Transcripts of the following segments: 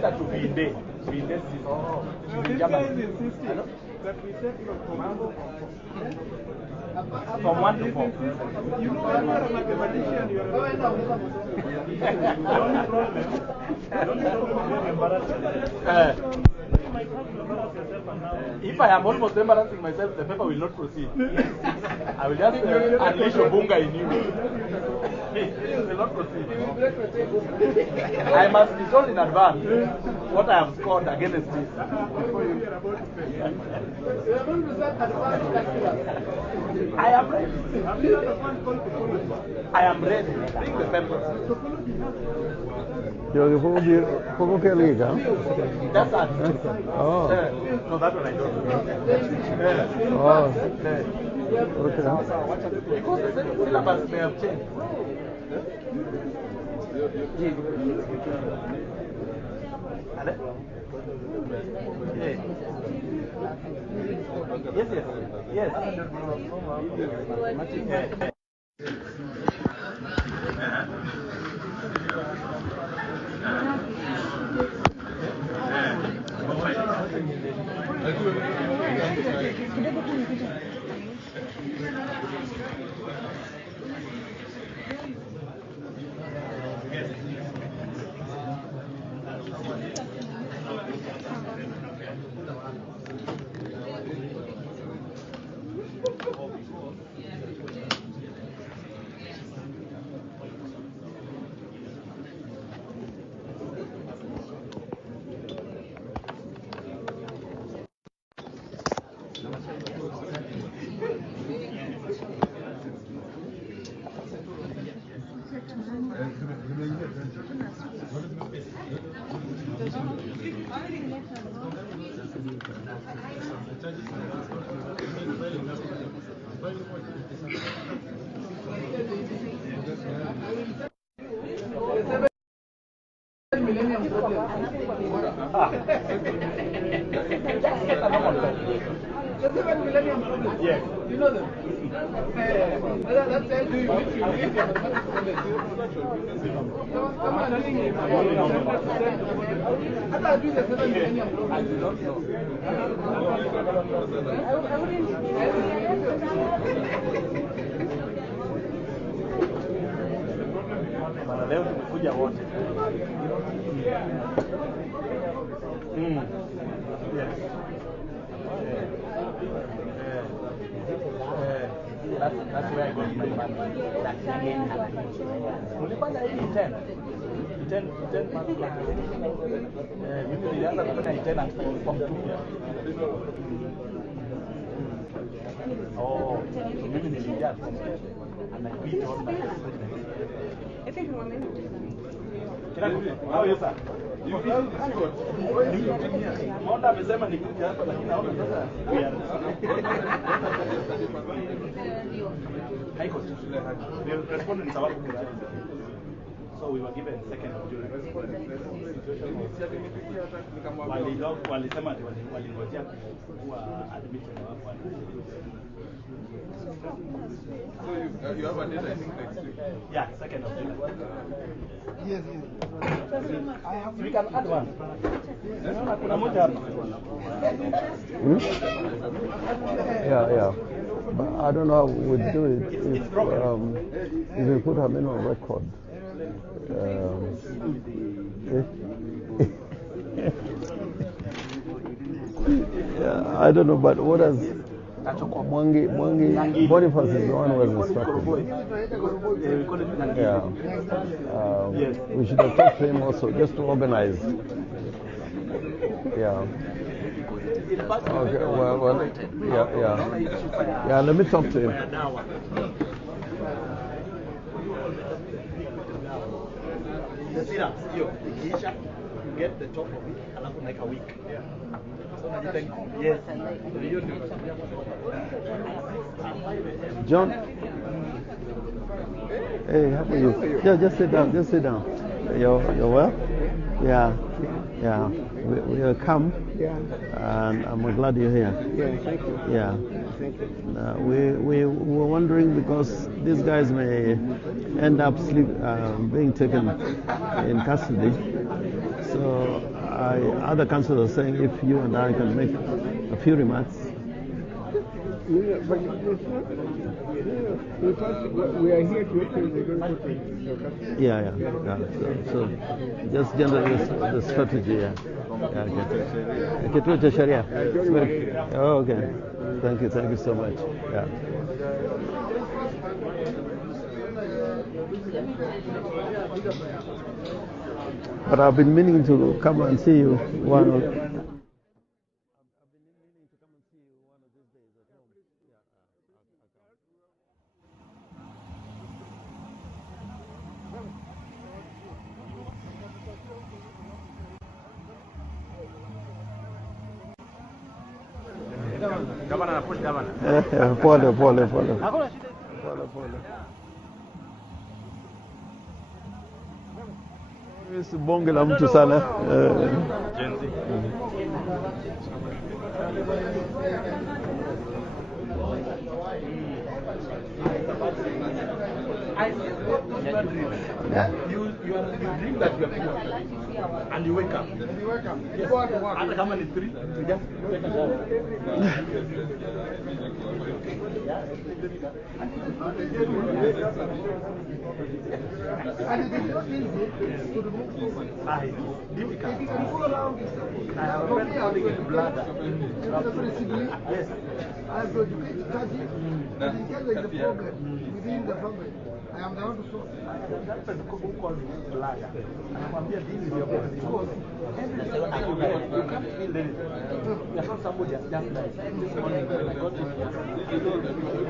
considered to be in day. Oh. She's This in guy Germany. is insisting that we take from From 1 to 4. You know, when you are a mathematician, you are the only problem is embarrassing. If I am almost embarrassing myself, the paper will not proceed. I will just unleash a bunga in you. It will not proceed. I must be told in advance what I have scored against this. I am ready. I am ready. Bring the papers. That's that. Oh. No, that one I don't. Oh. Okay. Because the syllabus may have changed. Yes. Yes. You know them? That's why do you come on, I thought I do the 7 millennium. I do not know. Leo tumekuja wote. That's where I got my money. Ulipanda hii 10 months later. Mimi nilianza kufanya 10 and from 2 years. Oh, so mimi nilianza from 2 and I beat all my students. How is that? Monda amesema nikuja hapa lakini naona sasa High Court. The respondent is our so we were given second jury. Walisema walingojea kuwa admitted hapo. So you have a date, I think, next week. Yeah, 2nd of July. Yes. We can add one. Yeah. But I don't know how we do it if we put her name on record. Yeah, I don't know, but what does Mwangi Boniface is the one who was instructed. Yeah. We should have talked to him also, just to organize. Yeah. Okay, well, yeah, let me talk to him. The syrup, you get the top of it, alafu like a week. Yes. John. Hey, how are you? Yeah, just sit down. You're well? Yeah. We are come. Yeah. And I'm glad you're here. Yeah, thank you. Yeah. Thank you. We were wondering because these guys may end up being taken in custody. So other councillors are saying if you and I can make a few remarks. Yeah, but we are here to Yeah. So just generally the strategy, yeah. Okay, Sharia. Oh, okay. Thank you so much. Yeah. But I've been meaning to come and see you one of these days at home. Governor, push governor. Pole. Bonge la mtu sana. Jenzi. I see what you dream. You dream that you are poor, and you wake up. Yes. After how many 3? You just take a shower. And it is not easy to remove someone. Difficult. If you can go around this, I have a friend calling it bladder. Yes. I have to educate the judge, but in case there is a problem within the family, I am the one to solve. That person who called me bladder. And I'm here, this is your problem. Because everything you can't feel anything. There's not somebody has just died. This morning when I got this,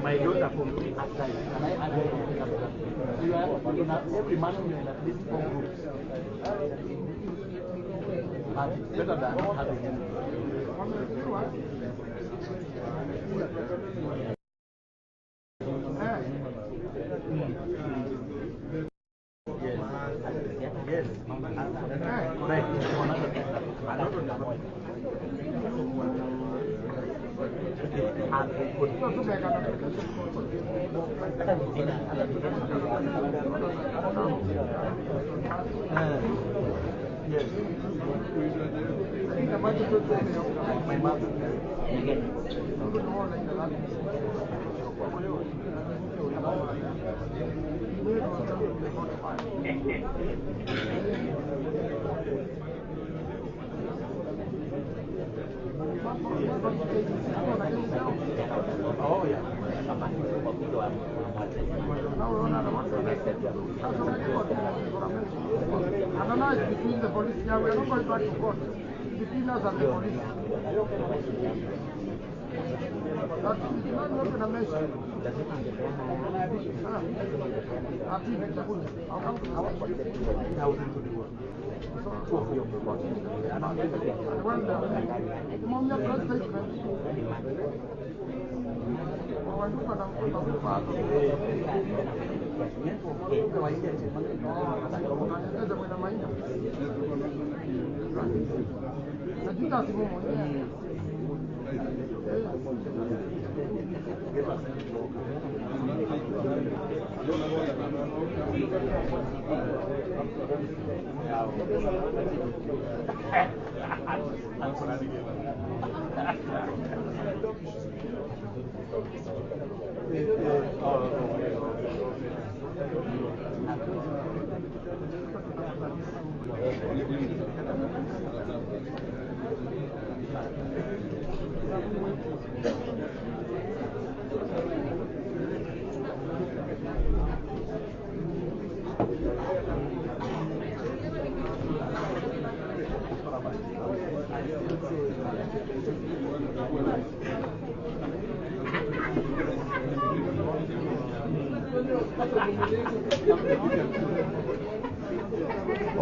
my daughter from me has died. And I had you are every month you're in at least 4 groups. But it's better than not having any. Yes. Correct. Yes. My mother. Oh, yeah. Analyze between the police. Yeah, we are not going back to court. Between us and the police. That is not open a mess.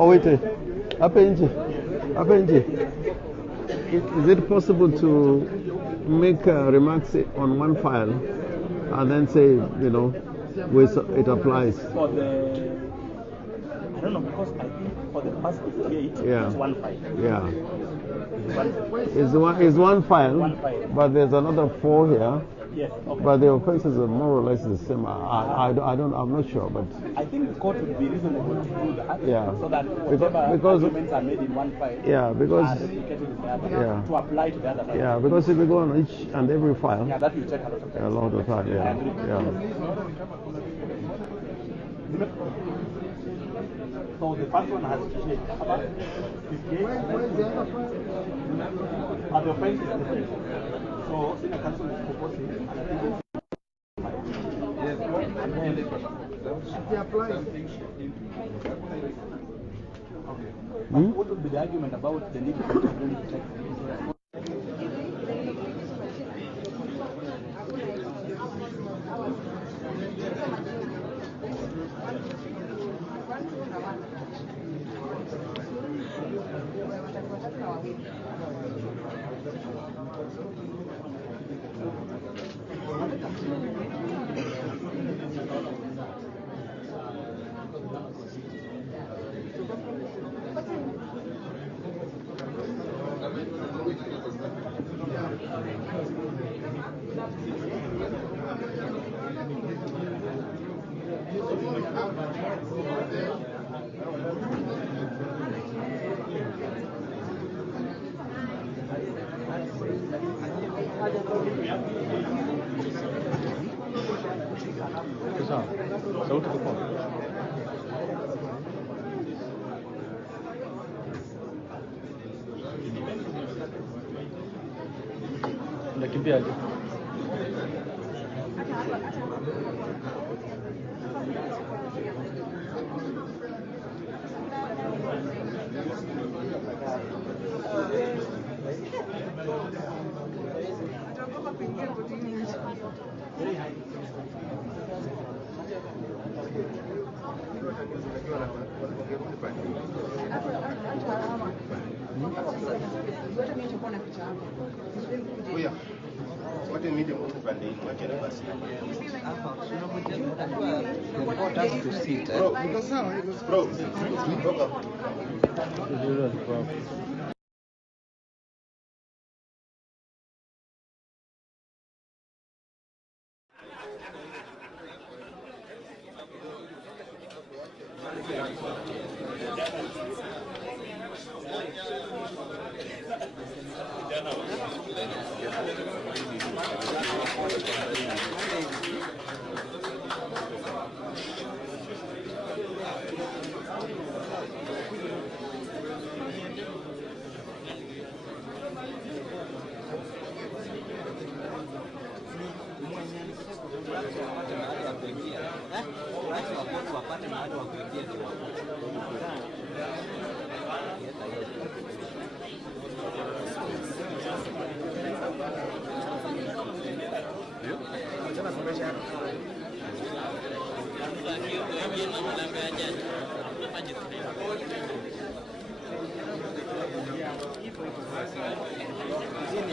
Oh, wait. Is it possible to make remarks on one file and then say, it applies? For the, I don't know, because I think for the past 58, it's one file. Yeah. It's one file, but there's another 4 here. Yes. Okay. But the offenses are more or less the same. I'm not sure, but I think the court would be reasonable to do that. Yeah. So that whatever arguments are made in one file Yeah, because are replicated in the other. Yeah. To apply to the other file. Yeah, because if you go on each and every file, Yeah, that will take a lot of time. a lot of time. Yeah. So the first one has changed. Where's the other file? The offense is different. So senior counsel is proposing, and I think They apply. what would be the argument about the need to check? Sauti kwa unakimbiaje?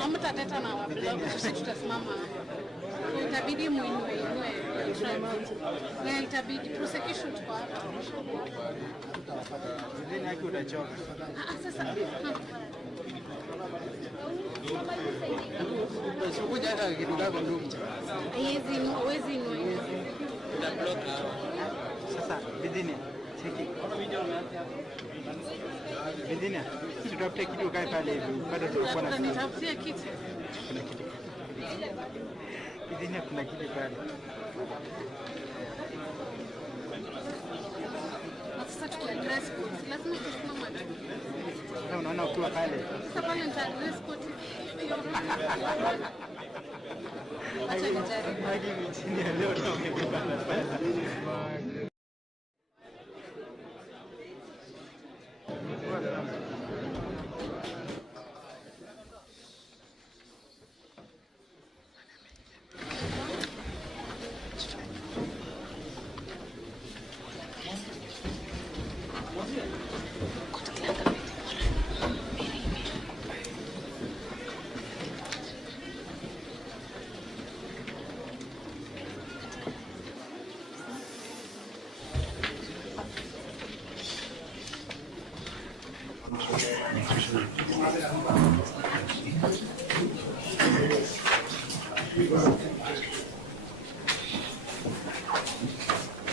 Hamtateta na wapiga sisi tutasimama. Itabidi muinue na itabidi prosecution tuko hapa. Zidini yake utachoka. Sasa Sikuja hata kitu kako ndugu. Hawezi inua. Utablock. Sasa Zidini cheki. Zidini tutafute kitu kae pale hivi. Bado tutakuwa na nitafutia kiti. Kuna kiti. Zidini kuna kiti pale. Sasa tuko dress code. Lazima tusimame tu. Sasa unaona ukiwa pale. Sasa pale nita dress code. Acha nijaribu. Hadi chini ya leo tunaongea pale.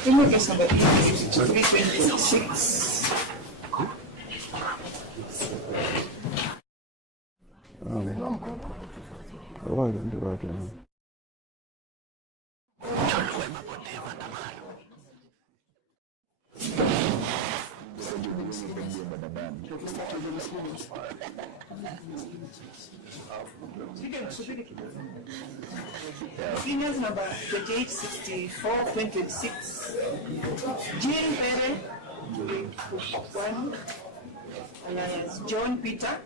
Criminal case number 326. Females number 2864-2026. Jean Pere, 1, alias John Peter.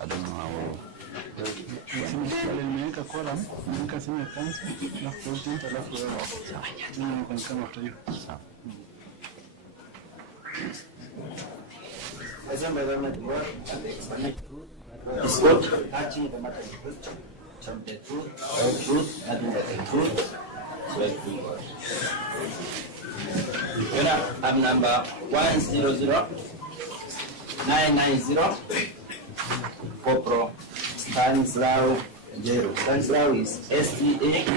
I don't know how. Nimeweka column, nimeweka sema cancel, na content alafu wewe. Mimi kwa kama after you. Sawa. Assemble government work and explain truth. Sport, touching the matter of truth, from the truth, nothing but the truth. So let's do it. Up number 100-990. Corporal Stanislao Jero. Stanislao is S-T-A-N-I-S-L-A-O.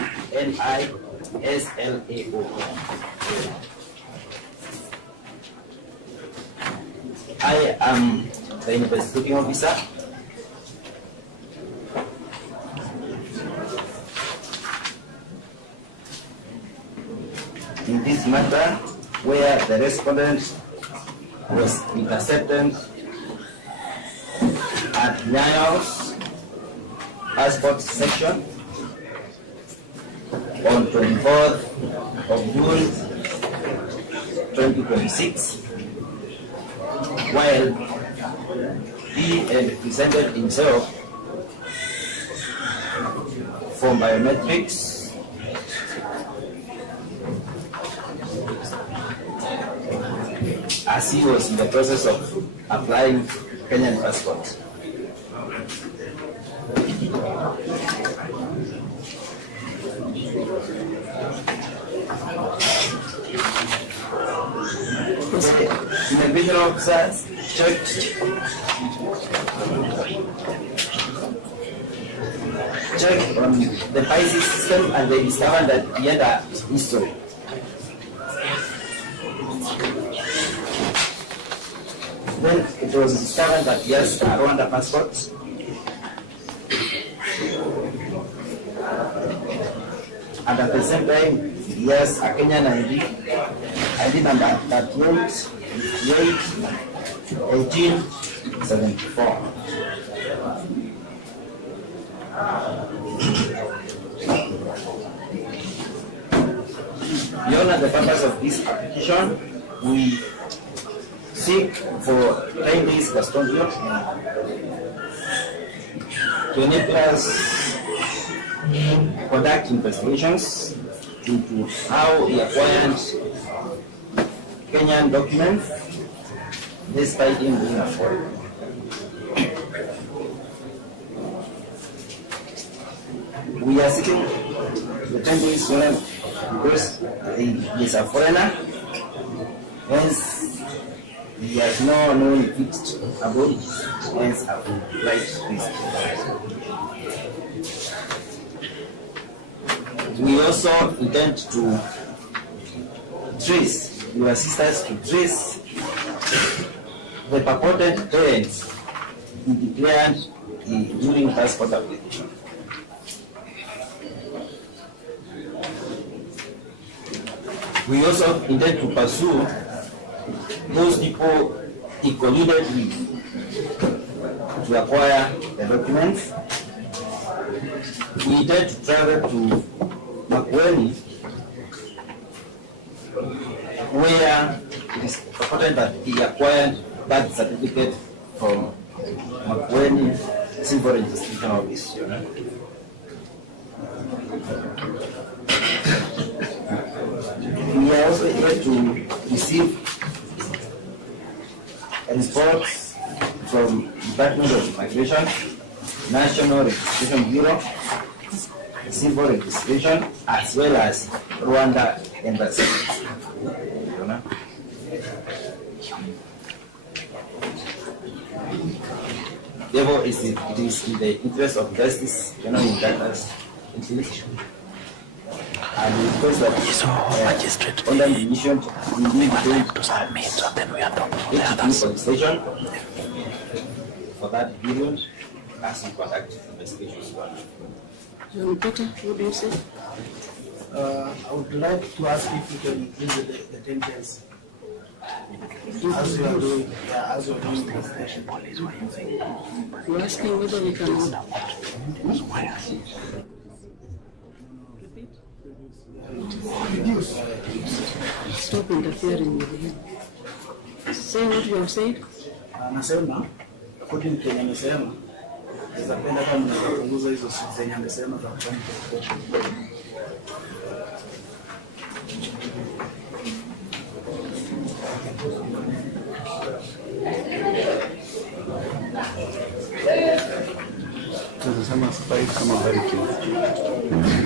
I am the investigating officer. In this matter, where the respondent was intercepted at Nyayo's passport section on 24th of June 2026, while he had presented himself for biometrics as he was in the process of applying Kenyan passport. Immigration officers checked on the PISI system and they discovered that he had a history. Then it was discovered that he has a Rwanda passport. And at the same time, he has a Kenyan ID number 38-18-74. Beyond the purpose of this application, we seek for 10 days custodial to enable us conduct investigations into how he acquired Kenyan documents despite him being a foreigner. We are seeking the 10 days because he is a foreigner, hence he has no known fixed abode, hence a right risk. We also intend to trace, you assist us to trace the purported parents he declared during passport application. We also intend to pursue those people he colluded with to acquire the documents. We intend to travel to Makueni, where it is purported that he acquired birth certificate from Makueni Civil Registration Office. We are also able to receive reports from Department of Immigration, National Registration Bureau, Civil Registration, as well as Rwanda Embassy. Therefore, it is in the interest of justice, in that intellectual. And we request that under the mission, we need to submit, and then we are done for the station for that period as we conduct investigations. John Peter, what do you say? I would like to ask if you can increase the detentions as we are doing, as we are doing the station. You're asking whether we can Reduce. stop interfering with him. Say what you have said. Anasema according to Kenya amesema tutapenda kama mnapunguza hizo siku zenye amesema za kufanya detention. Tunasema spike kama barricade.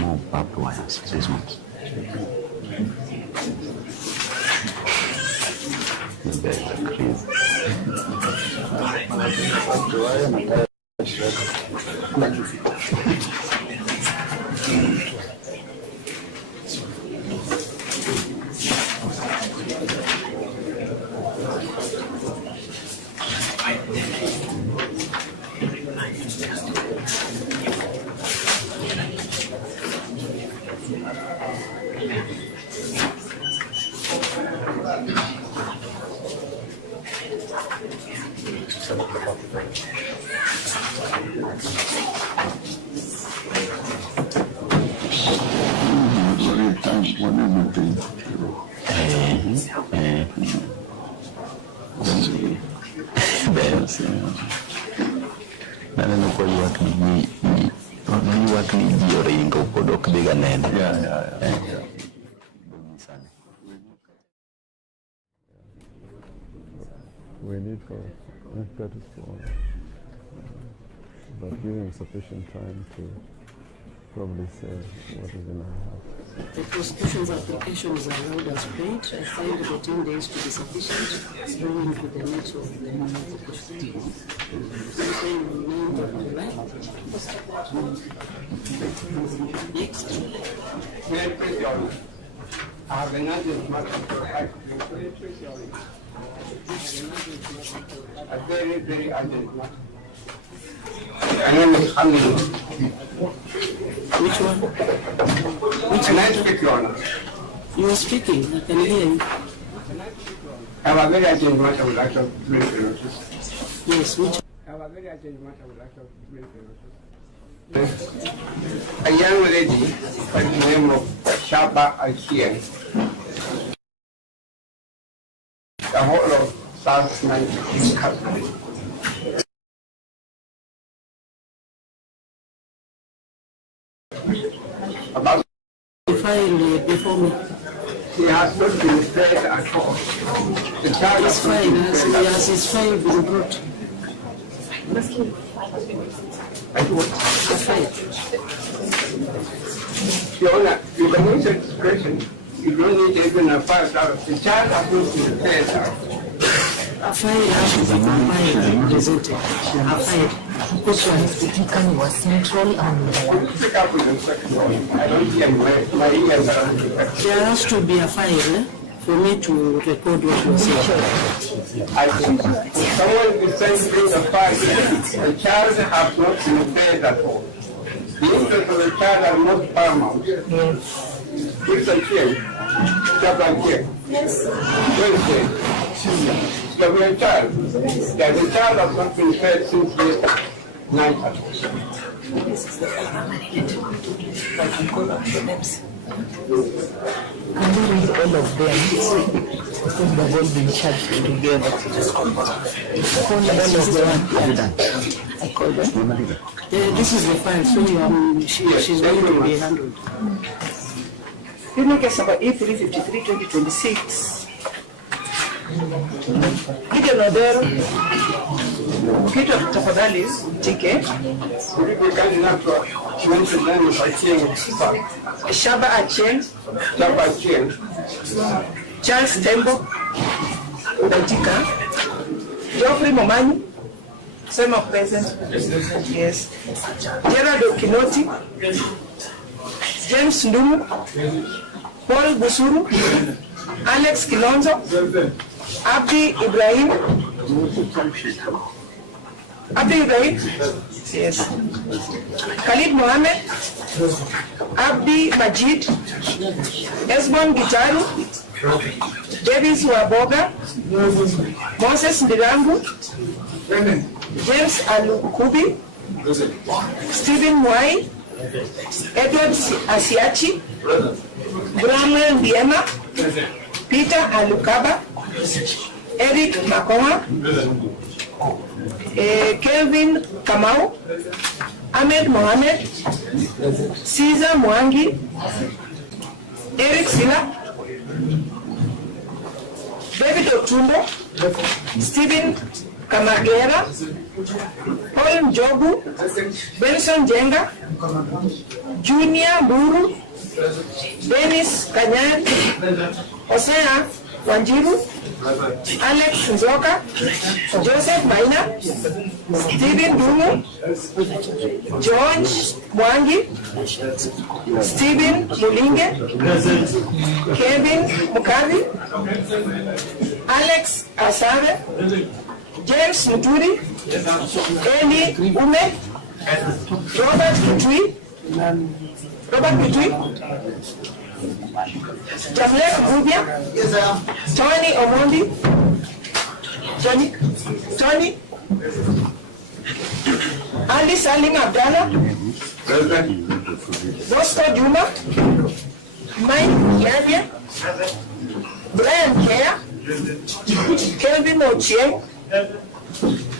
More barbed wires, these ones. There is a crease. We need for that is for, but giving sufficient time to probably say what is in our heart. The prosecution's application is allowed as paid. I find 14 days to be sufficient, going to the needs of the prosecution. Saying on 9th of July. Next. I have another matter. A very, very urgent matter. My name is Hamid. Which one? Can I speak, Your Honor? You are speaking. I can hear you. I have a very urgent matter I would like to bring to notice. Yes, which? I have a very urgent matter I would like to bring to notice. A young lady by the name of Shaba Alshien, the whole of South Nigeria custody. About The file before me. he has not been fed at all. The child His has not file, been fed at all. has his file been brought? The file. Your Honor, you can use your discretion. You don't need even a file. The child has not been fed out. A file has to be compiled and presented. A file. Which one is the deacon was central and Pick up with the second one. I don't hear my ears are there has to be a file for me to record what you are saying. I think someone is sending the file. The child has not been fed at all. The interests of the child are not paramount. It's a chair. Chapter chair. yes. Wednesday. You have a child. Yeah, the child has not been fed since yesterday night. This is the file. I can call out the names. Can you read all of them? Because they've all been charged together. Call all of them. I call them. This is the file, so she's going to be handled. Criminal case number E353 2026. Gideon Odero. Kitu tafadhali tike. Shaba Achieng. Charles Tembo. Udatika. Geoffrey Momanyi. Sema present. Yes. Gerard Okinoti. James Ndumu. Paul Busuru. Alex Kilonzo. Abdi Ibrahim. Yes. Khalid Mohammed. Abdi Majid. Esmond Gitaru. Davis Waboga. Moses Ndirangu. James Alukubi. Stephen Mwai. Edward Asiachi. Bramwell Ndiema. Peter Alukaba. Eric Makoha. Kelvin Kamau. Ahmed Mohamed. Caesar Mwangi. Eric Sila. David Otumbo. Stephen Kamagera. Paul Njogu. Benson Jenga. Junior Buru. Dennis Kanyan. Hosea Wanjiru. Alex Nzoka. Joseph Maina. Stephen Dumu. George Mwangi. Stephen Mulinge. Kevin Mukavi. Alex Asare. James Muturi. Eli Ume. Robert Kitui. Jamlek Rubia. Tony Omondi. Tony. Ali Salim Abdallah. Bosco Juma. Mike Yanya. Brian Kea. Kelvin Ochieng.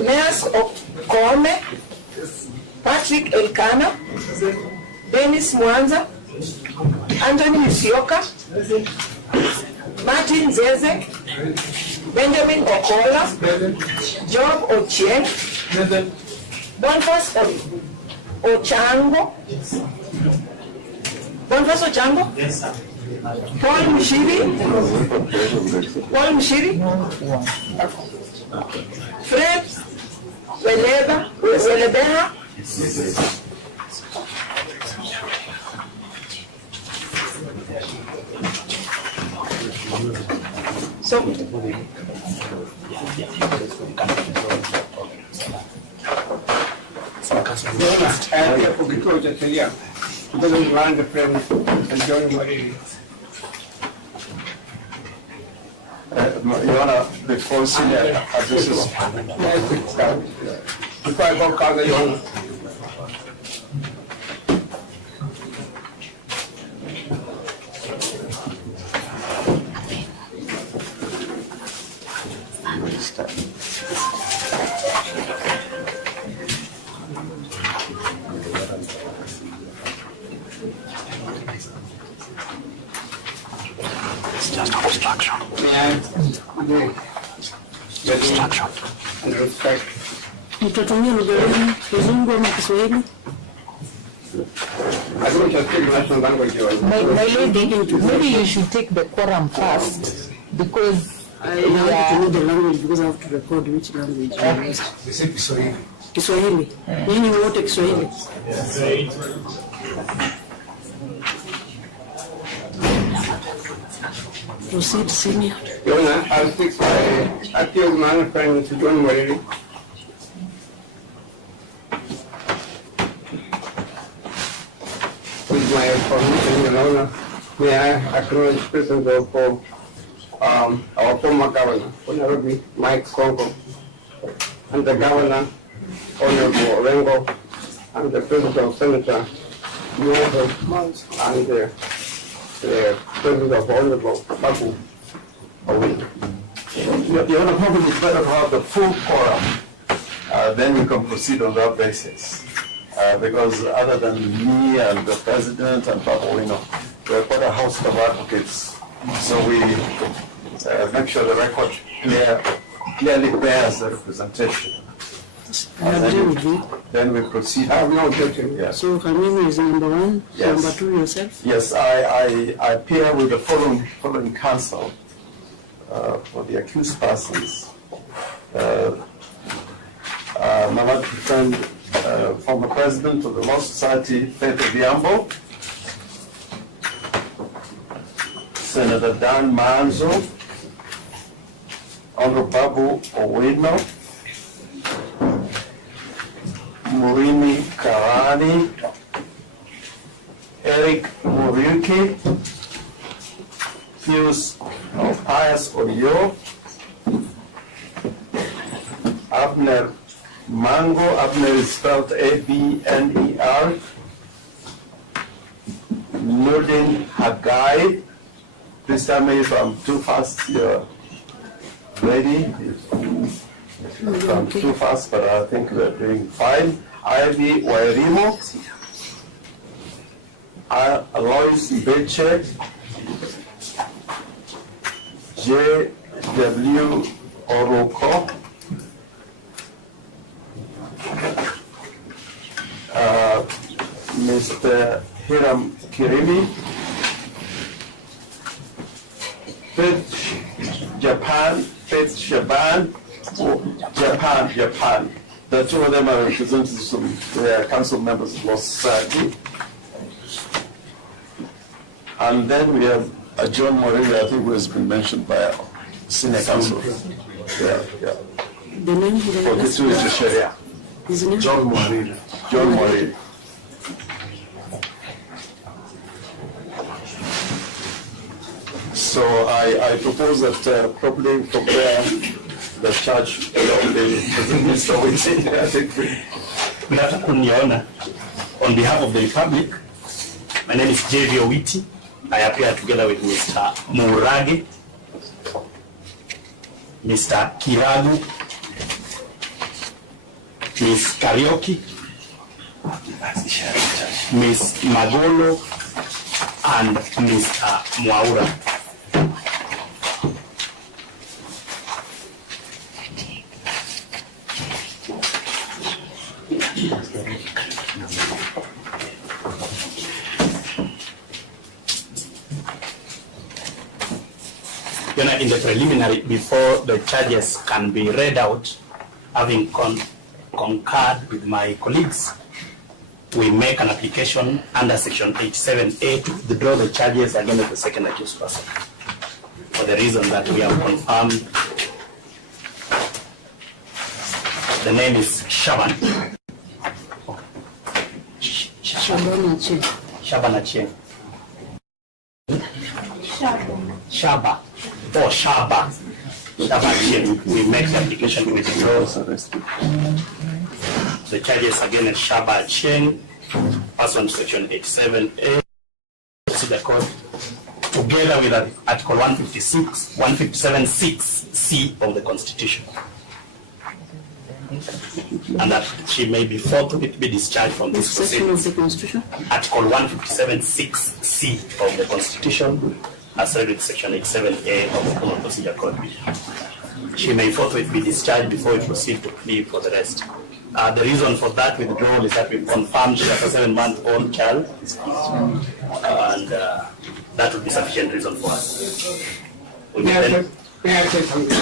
Neas Okome. Patrick Elkana. Dennis Mwanza. Anthony Misioka. Martin Zeze. Benjamin Okola. Job Ochieng. Boniface Ochango. Yes, sir. Paul Mshiri. Fred Welebeha. So, Yona, before senior addresses, before I go, Kaga Yona. It's just obstruction. Obstruction. And respect. Mtatumia lugha gani? Kizungu ama Kiswahili? I don't just take national language. My lady, maybe you should take the quorum first because I have to know the language because I have to record which language. Kiswahili. Nini wote Kiswahili? Proceed, senior. Yona, I'll fix my appeal man friend to John Morelli. With my permission, Your Honor, may I acknowledge the presence of our former governor, Nairobi Mike Sonko, and the governor, Honorable Orengo, and the president of Senator, and President of Orengo and Babu Owino. Your Honor, probably it's better to have the full quorum. Then we can proceed on that basis. Because other than me and the President and Babu Owino, we're quite a house of advocates. So we make sure the record clearly bears the representation. I agree with you. Then we proceed. I have no objection. Yes. So Hamimi is number one, Yes. number two yourself? Yes, I appear with the following counsel for the accused persons. My lord friend, former President of the Law Society, Faith Odhiambo, Senator Dan Manzo, Honorable Babu Owino, Murini Karani, Eric Muriuki, Pius Oyo, Abner Mango, Abner is spelled A-B-N-E-R, Nurdin Hagai. Please tell me if I'm too fast, you're ready. If I'm too fast, but I think we're doing fine. Ivy Wairimo, Alois Beche, J.W. Oroko, Mr. Hiram Kirimi, Faith Shaban, Japan. The two of them are representatives of the council members of Law Society. And then we have John Moreira, I think, who has been mentioned by our senior counsel. Yeah. The name of the 42 is Sharia. His name? John Moreira. John Moreira. So I propose that probably prepare the charge of the Mr. Witty. I think Good afternoon, Your Honor. On behalf of the Republic, my name is J.V. Owiti. I appear together with Mr. Murage, Mr. Kiragu, Ms. Karioki, Ms. Magolo, and Mr. Mwaura. In the preliminary, before the charges can be read out, having concurred with my colleagues, we make an application under Section 87A to withdraw the charges against the second accused person, for the reason that we have confirmed the name is Shaban. Shaban Achieng. Shaba. Oh, Shaba. Shaba Achieng. We make the application to withdraw the charges against Shaba Achieng, pursuant to Section 87A to the court, together with Article 157(6)(c) of the Constitution, and that she may be forthwith be discharged from this section of the Constitution. Article 157(6)(c) of the Constitution, as read with Section 87A of the Criminal Procedure Code. She may forthwith be discharged before we proceed to plea for the rest. The reason for that withdrawal is that we've confirmed she has a 7-month-old child, and that would be sufficient reason for us. May I say something?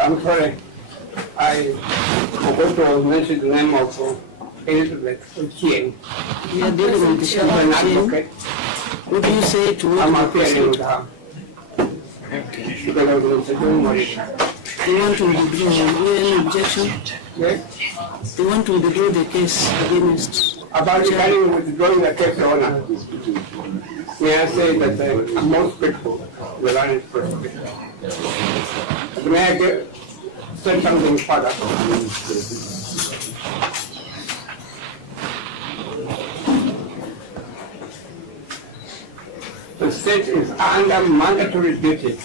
I'm sorry. I forgot to mention the name of Elizabeth Ochieng. You are dealing with the Shaban Achieng. What do you say to what? I'm appearing with her. Because I was doing what You want to withdraw? Any objection? Yes? You want to withdraw the case against? About regarding withdrawing the case, Your Honor, may I say that I'm most grateful to the Lion President. May I say something further? the state is under mandatory duty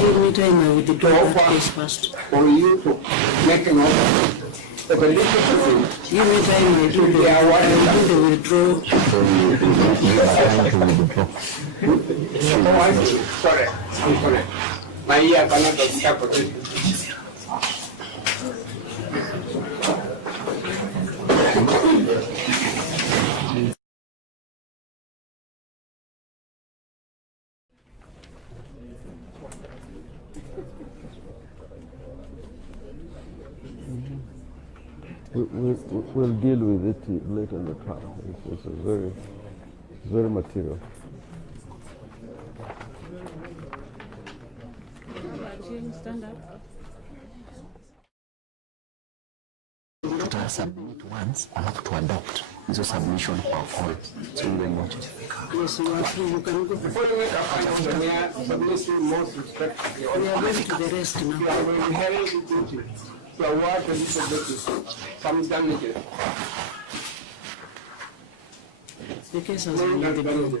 Give me time, I will withdraw that case first. for you to make an offer. The legal proceeding. Give me time, I will do the withdrawal. Oh, I see. Sorry, I'm sorry. My ear cannot accept it. We'll deal with it later in the trial. It's very material. Stand up. To submit once, I have to adopt the submission for all. So we will watch it. Yes, you are free. You can go. Following up on the submission, most respectfully, We are going to the rest now. you are inherently guilty to award the legal duty some damages. The case has been withdrawn.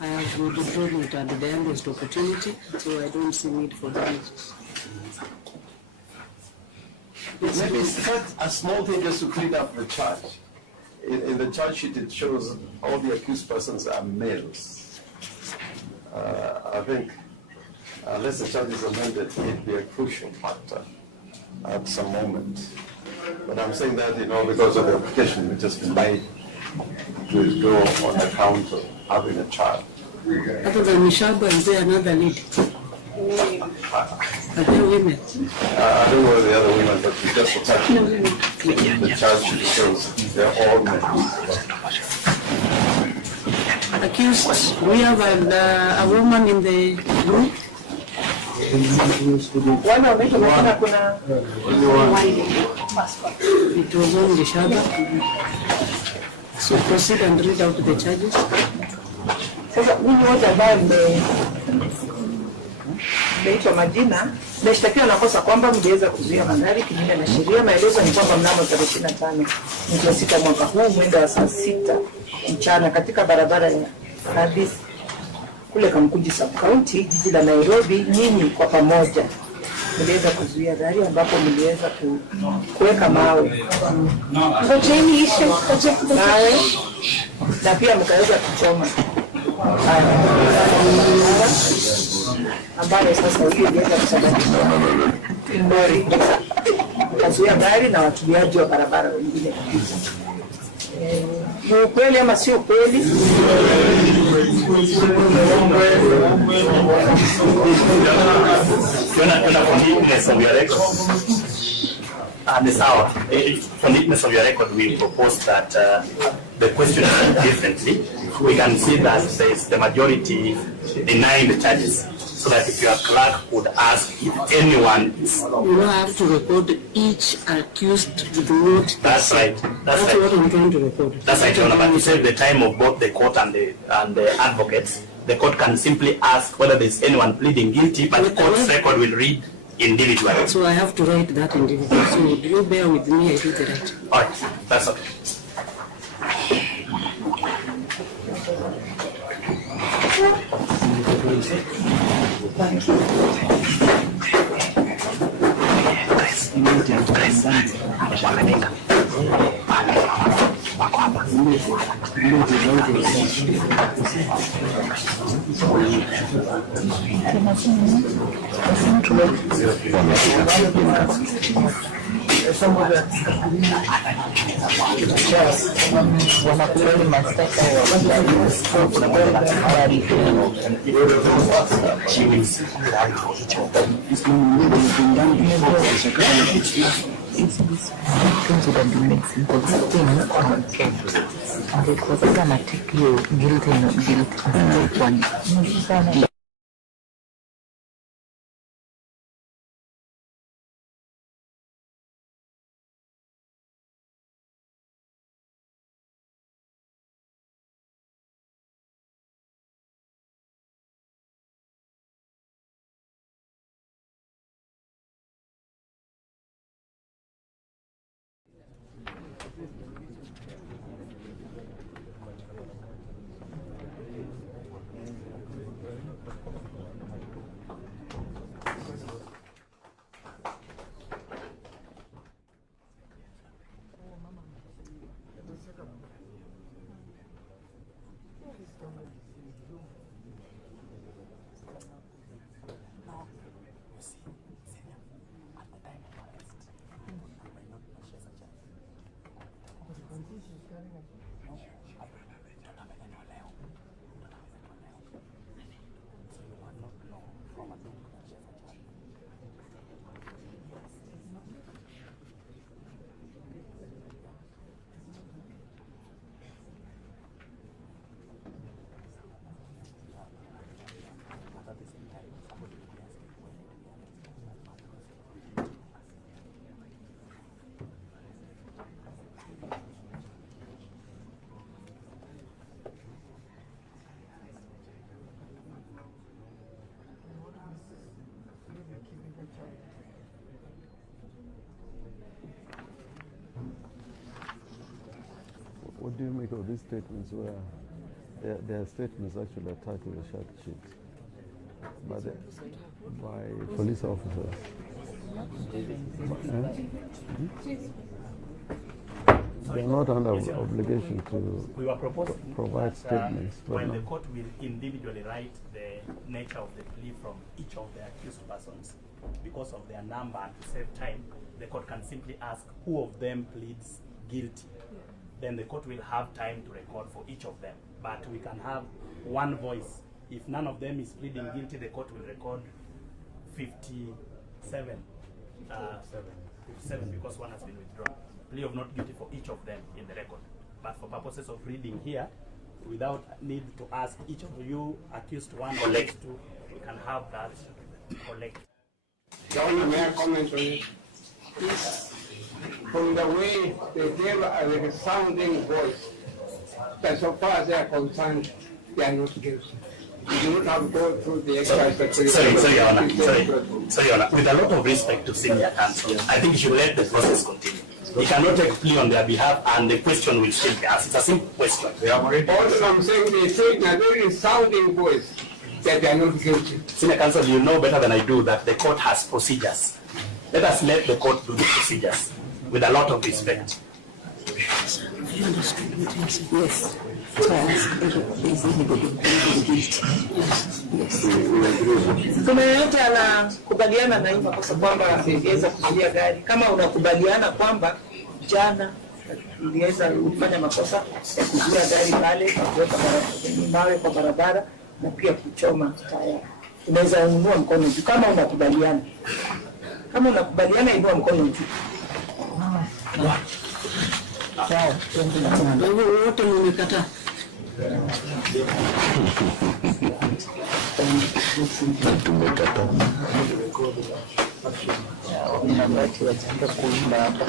I have withdrawn it at the earliest opportunity, so I don't see need for damages. Maybe set a small thing just to clean up the charge. In the charge sheet, it shows all the accused persons are males. I think, unless the charge is amended, it'd be a crucial factor at some moment. But I'm saying that, because of the application, we just might withdraw on account of having a child. Other than Mishaba, is there another lead? Are there women? I don't know the other women, but we just attached the charge sheet shows they're all men. Accused, we have a woman in the group. It was only Shaba. So proceed and read out the charges. Sasa mimi wote ambaye mmeitwa majina, mmeshtakiwa na kosa kwamba mliweza kuzuia magari kinyume na sheria. Maelezo ni kwamba mnamo tarehe 25 mwezi wa 6 mwaka huu mwendo wa saa 6 mchana katika barabara ya Hadith kule Kamkunji Sub County, jiji la Nairobi, nyinyi kwa pamoja mliweza kuzuia gari ambapo mliweza kuweka mawe na pia mkaweza kuchoma ambayo sasa hiyo iliweza kusababisha lori kazuia gari na watumiaji wa barabara wengine kupita. Ni ukweli ama sio kweli? For neatness of your record, we propose that the question is differently. We can see that there is the majority denying the charges, so that if your clerk would ask if anyone is... You have to record each accused with what... That's right. That's right. What I'm trying to record. That's right, Your Honor, but you said the time of both the court and the advocates, the court can simply ask whether there is anyone pleading guilty, but the court's record will read individually. So I have to write that individually. So do you bear with me? I do the right. All right, that's okay. Thank you. Because I'm gonna take you guilty, not guilty. One. do you make of these statements where their statements actually attached to the charge sheets by police officers? They're not under obligation to provide statements. When the court will individually write the nature of the plea from each of the accused persons, because of their number and to save time, the court can simply ask who of them pleads guilty. Then the court will have time to record for each of them. But we can have one voice. If none of them is pleading guilty, the court will record 57 because one has been withdrawn. Plea of not guilty for each of them in the record. But for purposes of reading here, without need to ask each of you accused one or accused two, we can have that collect. Governor, may I comment on it? Yes. From the way they gave a resounding voice, that so far as they are concerned, they are not guilty. You do not have to go through the exercise. Sorry, Your Honor. With a lot of respect to senior counsel, I think you should let the process continue. You cannot take plea on their behalf and the question will still be asked. It's a simple question. Also, I'm saying they say in a very resounding voice that they are not guilty. Senior counsel, you know better than I do that the court has procedures. Let us let the court do the procedures with a lot of respect. Yes. So I ask is anybody guilty? Yes. Kuna yote anakubaliana na hii makosa kwamba iliweza kuzuia gari. Kama unakubaliana kwamba jana iliweza kufanya makosa ya kuzuia gari pale, kuweka mawe kwa barabara na pia kuchoma taya, unaweza ununua mkono juu kama unakubaliana. Kama unakubaliana, inua mkono juu. Sawa, wewe wote mmekataa. Tumekataa. Mabati wataenda kuimba hapa.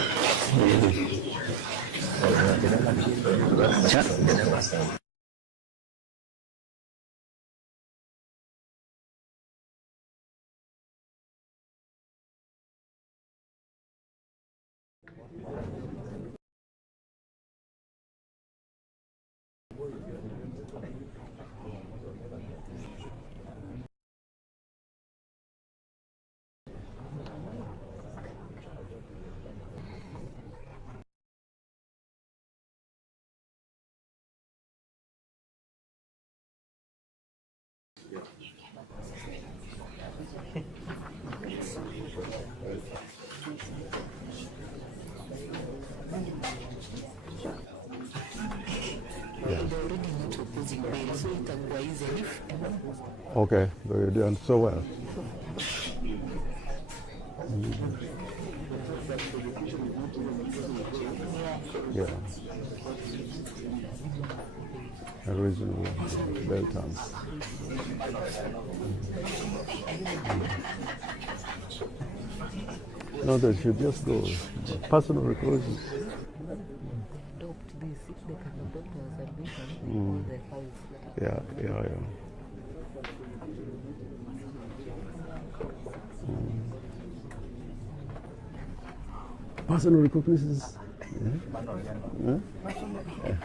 Okay, so you're doing so well. Yeah. Original bell terms. No, they should just go. Personal recourse. Yeah. Personal recognizance. Yeah.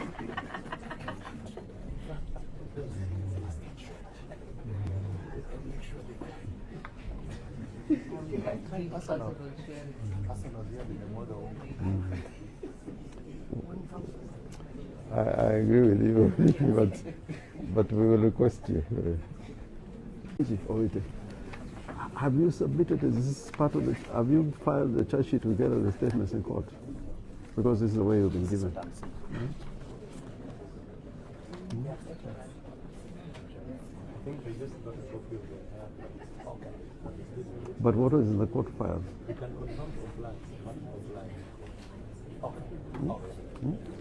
I agree with you, but we will request you. Have you submitted, is this part of it, have you filed the charge sheet together with the statements in court? Because this is the way you've been given. But what is in the court file? You can confirm compliance. Okay.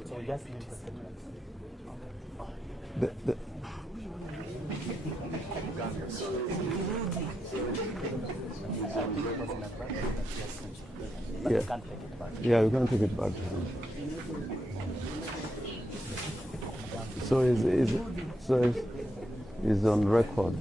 So we just need the statement. Yeah. You can't take it back. Yeah, you can't take it back. So is on record.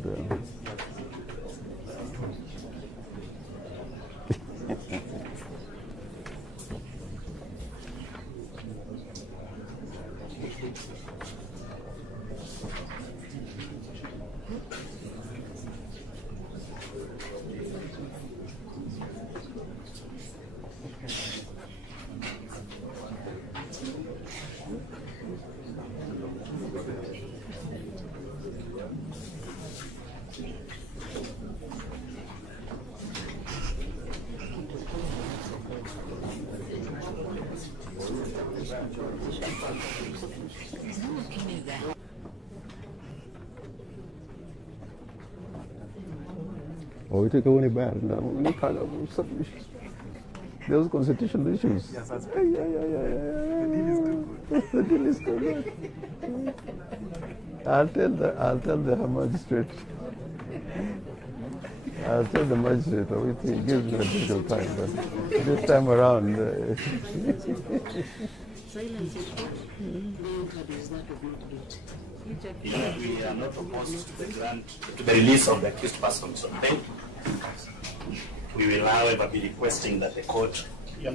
Or we take away bad. Any kind of submission. Those constitutional issues. Yes, that's yeah. The deal is too good. I'll tell the magistrate. I'll tell the magistrate. He gives me a little time, but this time around. Silence is what? Is that of not guilty? We are not opposed to the release of the accused persons on bail. We will, however, be requesting that the court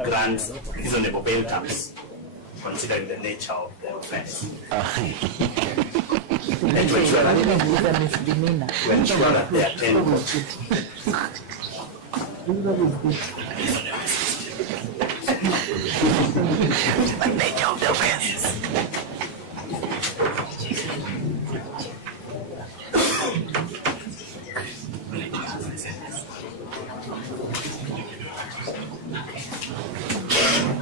grants reasonable bail terms, considering the nature of the offense. And to ensure that they attend court. The nature of the offense.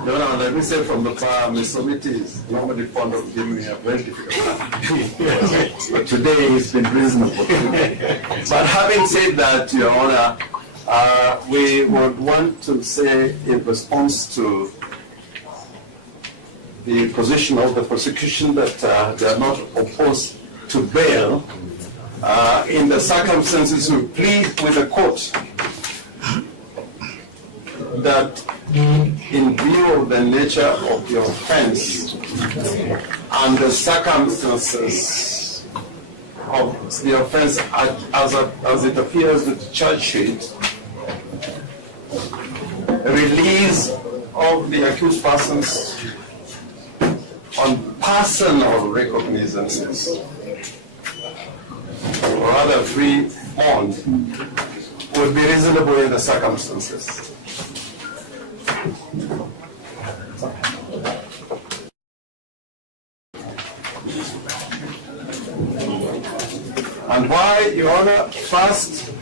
No, let me say from the bar, Mr. Committee is normally fond of giving me a very difficult time. But today he's been reasonable. But having said that, Your Honor, we would want to say in response to the position of the prosecution that they are not opposed to bail, in the circumstances we plead with the court that in view of the nature of the offense and the circumstances of the offense as it appears with the charge sheet, release of the accused persons on personal recognizances, or rather free bond, would be reasonable in the circumstances. And why, Your Honor, first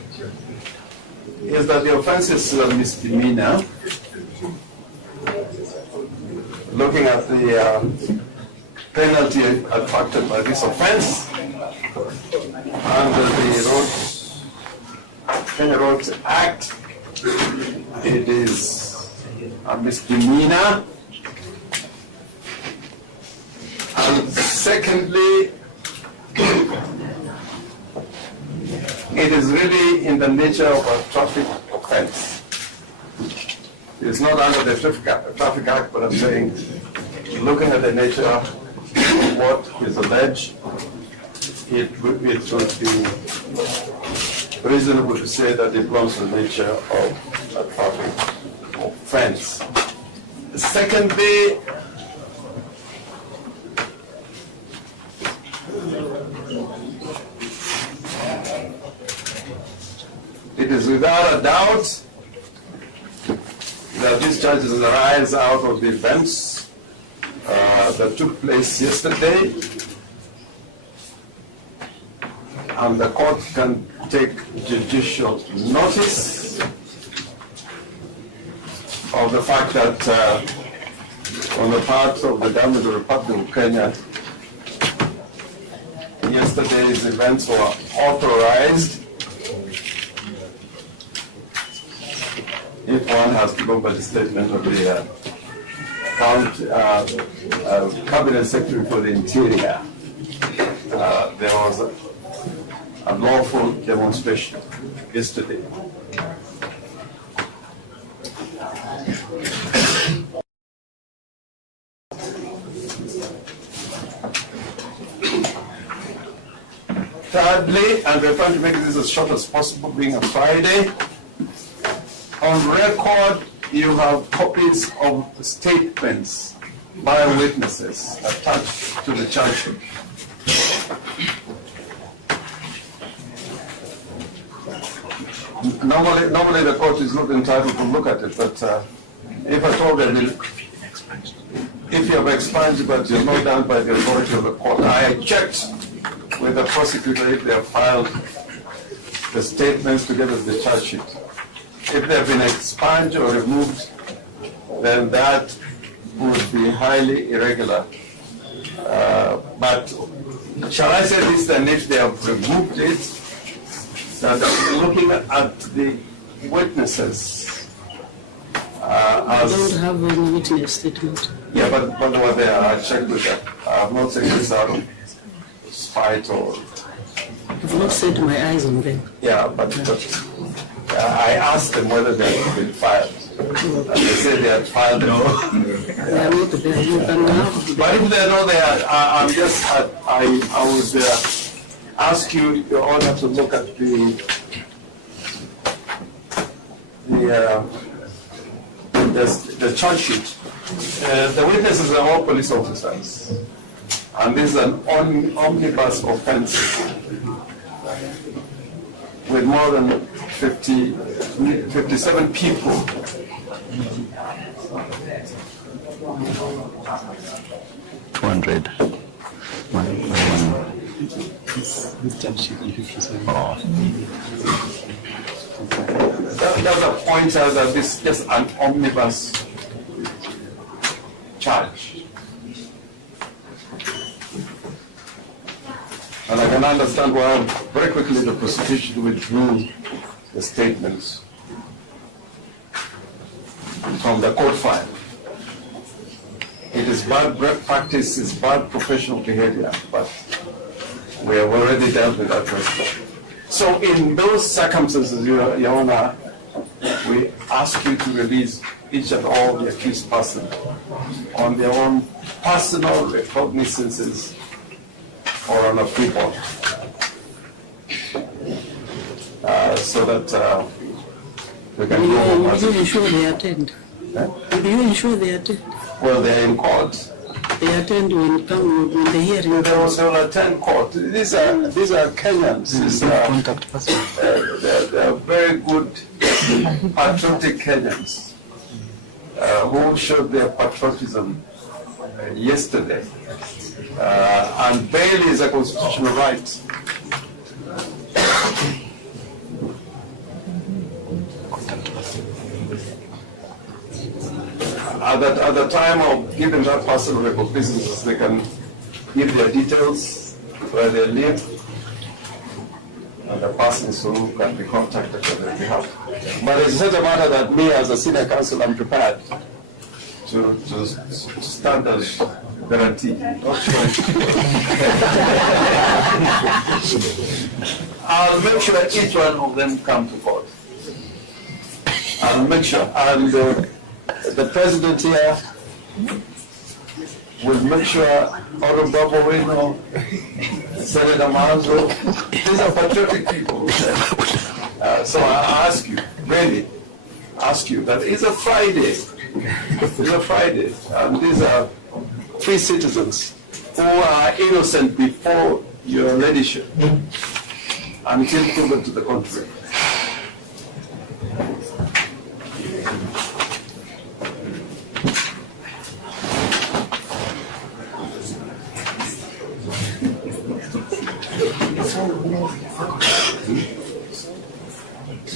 is that the offense is a misdemeanor. Looking at the penalty attracted by this offense under the Kenya Roads Act, it is a misdemeanor. And secondly, it is really in the nature of a traffic offense. It's not under the Traffic Act, but I'm saying, looking at the nature of what is alleged, it would be reasonable to say that it belongs to the nature of a traffic offense. Secondly, it is without a doubt that these charges arise out of the events that took place yesterday, and the court can take judicial notice of the fact that on the part of the government of the Republic of Kenya, yesterday's events were authorized, if one has to go by the statement of the Cabinet Secretary for the Interior. There was a lawful demonstration yesterday. Thirdly, and we're trying to make this as short as possible, being a Friday, on record, you have copies of statements by witnesses attached to the charge sheet. Normally the court is not entitled to look at it, but if at all if you have expunged but you're not done by the authority of the court, I checked with the prosecutor if they have filed the statements together with the charge sheet. If they have been expunged or removed, then that would be highly irregular. But shall I say this, then if they have removed it, that looking at the witnesses I don't have any witness statement. Yeah, but what they are, I checked with them. I'm not saying this out of spite or... I've not set my eyes on them. Yeah, but I asked them whether they had been fired. And they said they had filed them. They are not there. You can have. But if they're not there, I would ask you, Your Honor, to look at the charge sheet. The witnesses are all police officers, and this is an omnibus offense with more than 57 people. That's a pointer that this is just an omnibus charge. And I can understand why very quickly the prosecution withdrew the statements from the court file. It is bad practice, it's bad professional behavior, but we have already dealt with that question. So in those circumstances, Your Honor, we ask you to release each and all the accused persons on their own personal recognizances or on a free bond, so that we can go home. Will you ensure they attend? Will you ensure they attend? Well, they are in court. They attend when the hearing. They will attend court. These are Kenyans. They are very good, patriotic Kenyans who showed their patriotism yesterday. And bail is a constitutional right. At the time of giving that person recognitions, they can give their details, where they live, and the persons who can be contacted on their behalf. But it's not a matter that me as a senior counsel am prepared to stand as guarantee. I'll make sure each one of them come to court. I'll make sure. And the president here will make sure Orengo and Babu Owino, Senator Manzo, these are patriotic people. So I ask you, really, that it's a Friday. It's a Friday, and these are free citizens who are innocent before your ladyship until proven to the contrary.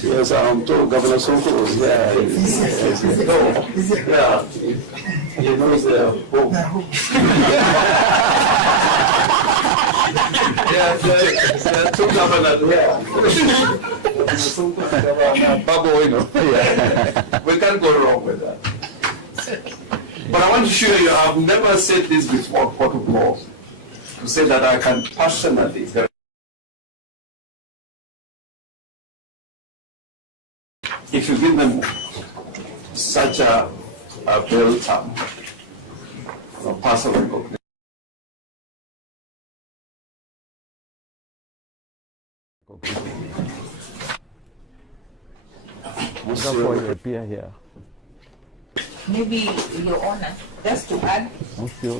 Yes, I'm told Governor Sonko was there. Yeah, he knows their home. Yeah, there are two governors there. Sonko and Governor Babu Owino. We can't go wrong with that. But I want to assure you, I've never said this before court of law, to say that I can personally. If you give them such a bail term, personal recognition. Therefore, you appear here. Maybe, Your Honor, just to add, you can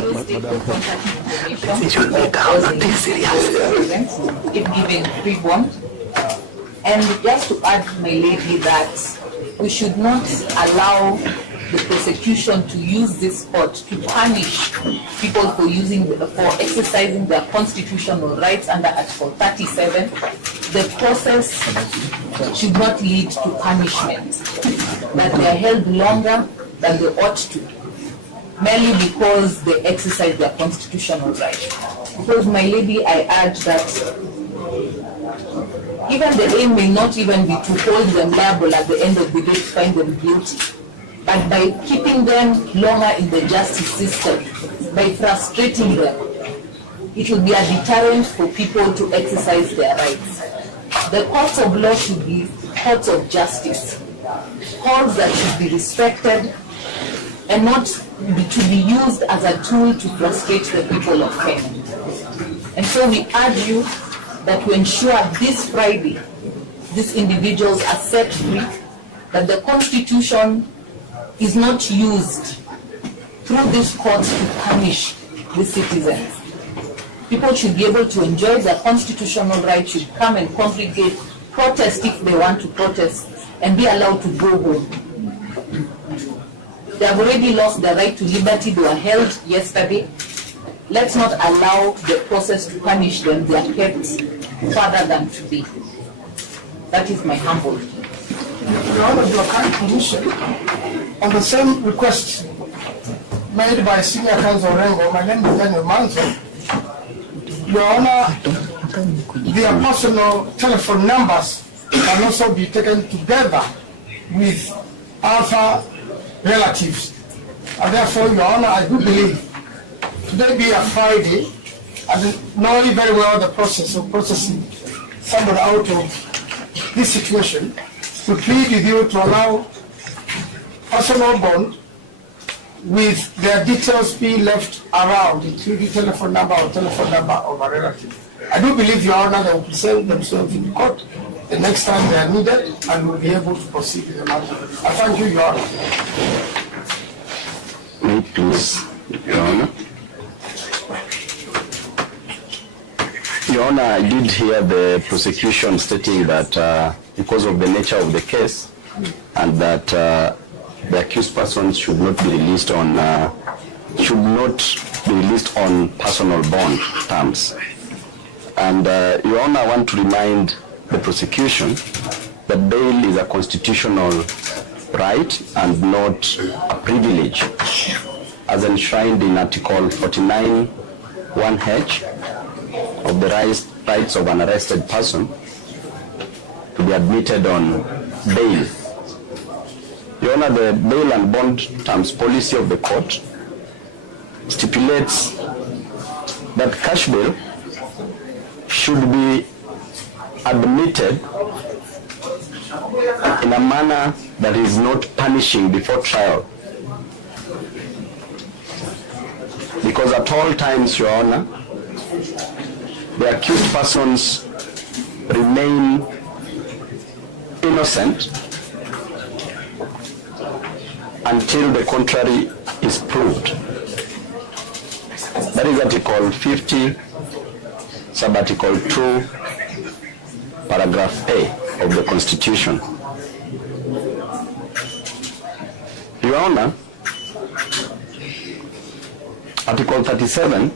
always take the contact information if given free bond. And just to add, my lady, that we should not allow the prosecution to use this court to punish people for exercising their constitutional rights under Article 37. The process should not lead to punishment, that they are held longer than they ought to. merely because they exercise their constitutional right. Because, my lady, I urge that even the aim may not even be to hold them liable at the end of the day to find them guilty, but by keeping them longer in the justice system, by frustrating them, it will be a deterrent for people to exercise their rights. The courts of law should be courts of justice, courts that should be respected and not to be used as a tool to frustrate the people of Kenya. And so we urge you that to ensure this Friday, these individuals are set free, that the Constitution is not used through these courts to punish the citizens. People should be able to enjoy their constitutional rights, should come and congregate, protest if they want to protest, and be allowed to go home. They have already lost their right to liberty. They were held yesterday. Let's not allow the process to punish them. They are kept further than today. That is my humble. Your Honor, your kind permission, on the same request made by Senior Counsel Orengo, my name is Daniel Manzo. Your Honor, their personal telephone numbers can also be taken together with other relatives. And therefore, Your Honor, I do believe today be a Friday, and knowing very well the process of processing someone out of this situation, to plead with you to allow personal bond with their details being left around, including telephone number or telephone number of a relative. I do believe, Your Honor, they will present themselves in court the next time they are needed and will be able to proceed with the matter. I thank you, Your Honor. May it please, Your Honor. Your Honor, I did hear the prosecution stating that because of the nature of the case and that the accused persons should not be released on personal bond terms. And Your Honor, I want to remind the prosecution that bail is a constitutional right and not a privilege, as enshrined in Article 49(1)(h) of the rights of an arrested person to be admitted on bail. Your Honor, the bail and bond terms policy of the court stipulates that cash bail should be admitted in a manner that is not punishing before trial. Because at all times, Your Honor, the accused persons remain innocent until the contrary is proved. That is Article 50, sub-article 2, paragraph A of the Constitution. Your Honor, Article 37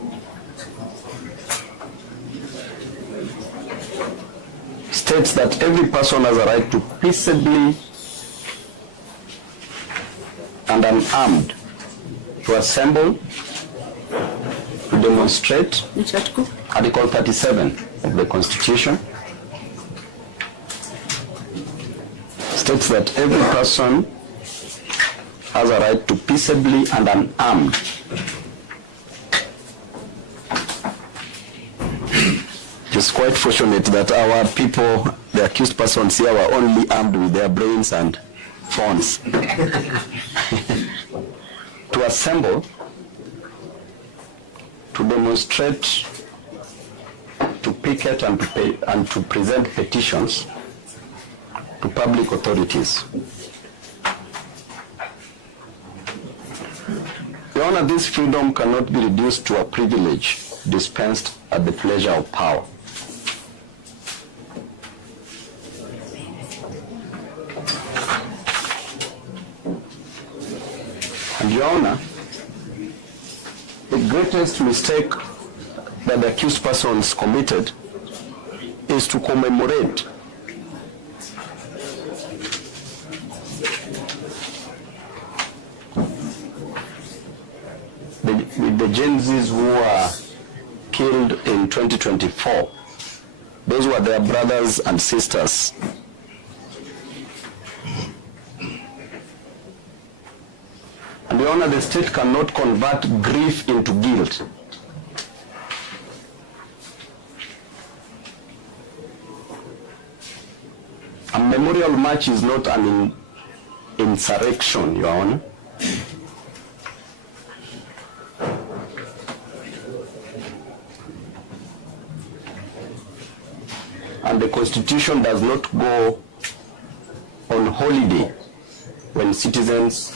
states that every person has a right to peaceably and unarmed to assemble, to demonstrate. Which article? Article 37 of the Constitution states that every person has a right to peaceably and unarmed It's quite fortunate that our people, the accused persons here, were only armed with their brains and phones. To assemble, to demonstrate, to picket and to present petitions to public authorities. Your Honor, this freedom cannot be reduced to a privilege dispensed at the pleasure of power. And Your Honor, the greatest mistake that the accused persons committed is to commemorate the Gen Zs who were killed in 2024. Those were their brothers and sisters. And Your Honor, the state cannot convert grief into guilt. A memorial march is not an insurrection, Your Honor. And the Constitution does not go on holiday when citizens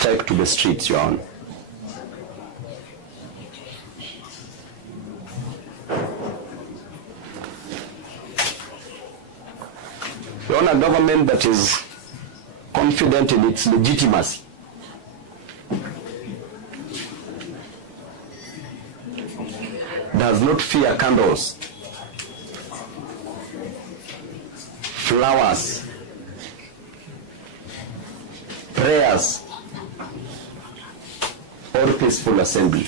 take to the streets, Your Honor. Your Honor, a government that is confident in its legitimacy does not fear candles, flowers, prayers, or peaceful assembly.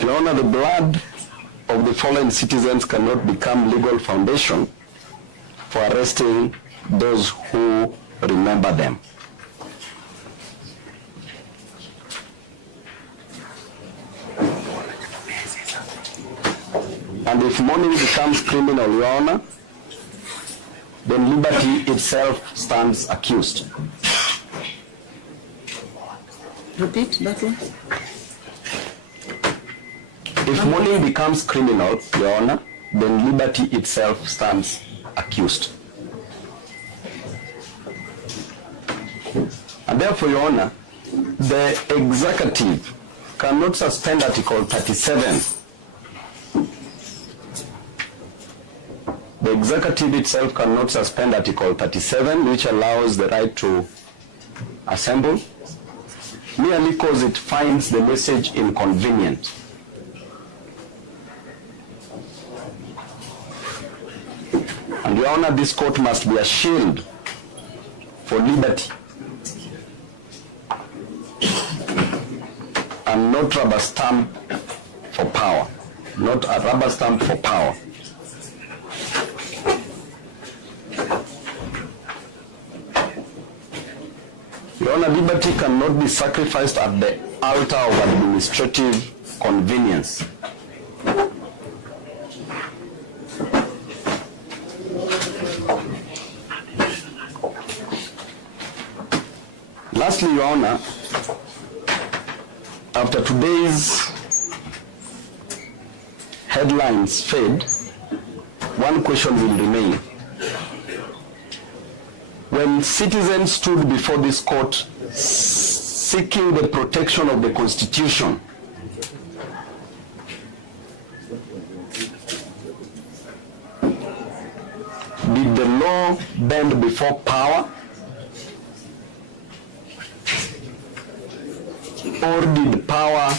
Your Honor, the blood of the fallen citizens cannot become legal foundation for arresting those who remember them. And if mourning becomes criminal, Your Honor, then liberty itself stands accused. Repeat that one. If mourning becomes criminal, Your Honor, then liberty itself stands accused. And therefore, Your Honor, the executive cannot suspend Article 37. The executive itself cannot suspend Article 37, which allows the right to assemble, merely because it finds the message inconvenient. And Your Honor, this court must be a shield for liberty and not rubber stamp for power. Not a rubber stamp for power. Your Honor, liberty cannot be sacrificed at the altar of administrative convenience. Lastly, Your Honor, after today's headlines fade, one question will remain. When citizens stood before this court seeking the protection of the Constitution, did the law bend before power? Or did power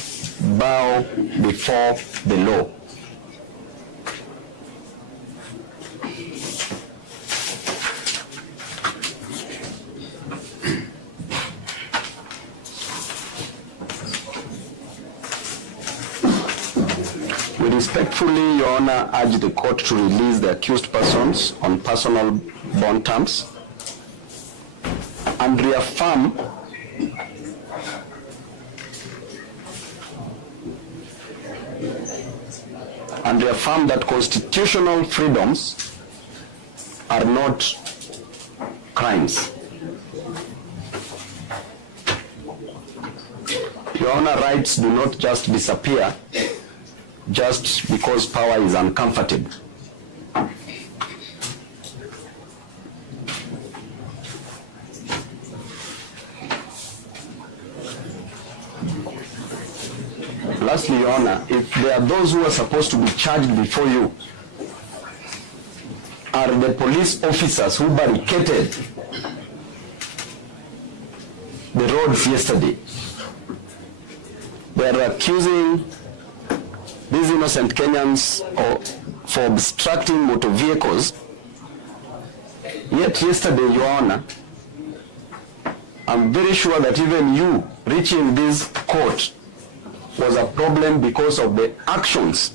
bow before the law? We respectfully, Your Honor, urge the court to release the accused persons on personal bond terms and reaffirm that constitutional freedoms are not crimes. Your Honor, rights do not just disappear just because power is uncomfortable. Lastly, Your Honor, if there are those who are supposed to be charged before you are the police officers who barricaded the roads yesterday, they are accusing these innocent Kenyans for obstructing motor vehicles. Yet yesterday, Your Honor, I'm very sure that even you reaching this court was a problem because of the actions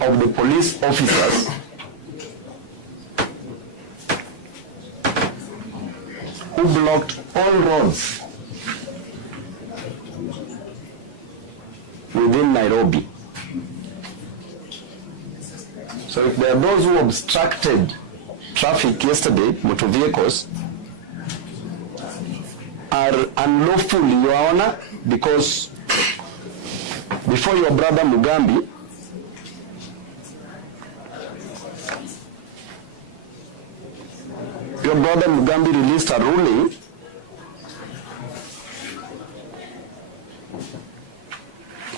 of the police officers who blocked all roads within Nairobi. So if there are those who obstructed traffic yesterday, motor vehicles, are unlawful, Your Honor, because before your brother Mugambi, released a ruling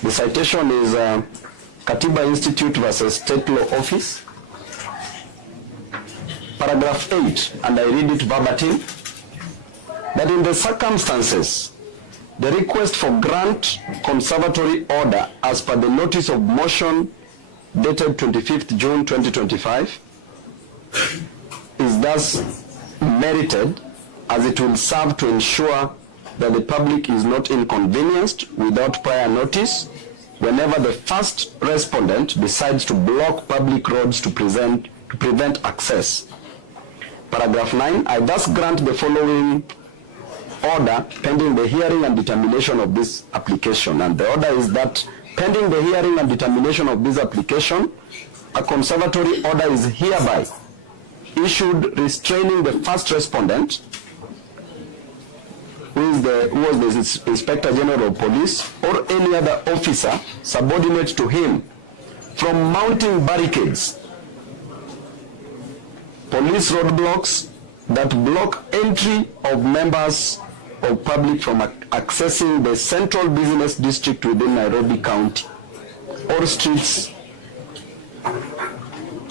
the citation is Katiba Institute versus State Law Office, paragraph 8, and I read it verbatim, that in the circumstances, the request for grant conservatory order as per the notice of motion dated 25th June 2025 is thus merited, as it will serve to ensure that the public is not inconvenienced without prior notice whenever the first respondent decides to block public roads to prevent access. Paragraph 9, I thus grant the following order pending the hearing and determination of this application. And the order is that pending the hearing and determination of this application, a conservatory order is hereby issued restraining the first respondent, who was the Inspector General of Police or any other officer subordinate to him, from mounting barricades, police roadblocks that block entry of members of public from accessing the central business district within Nairobi County, or streets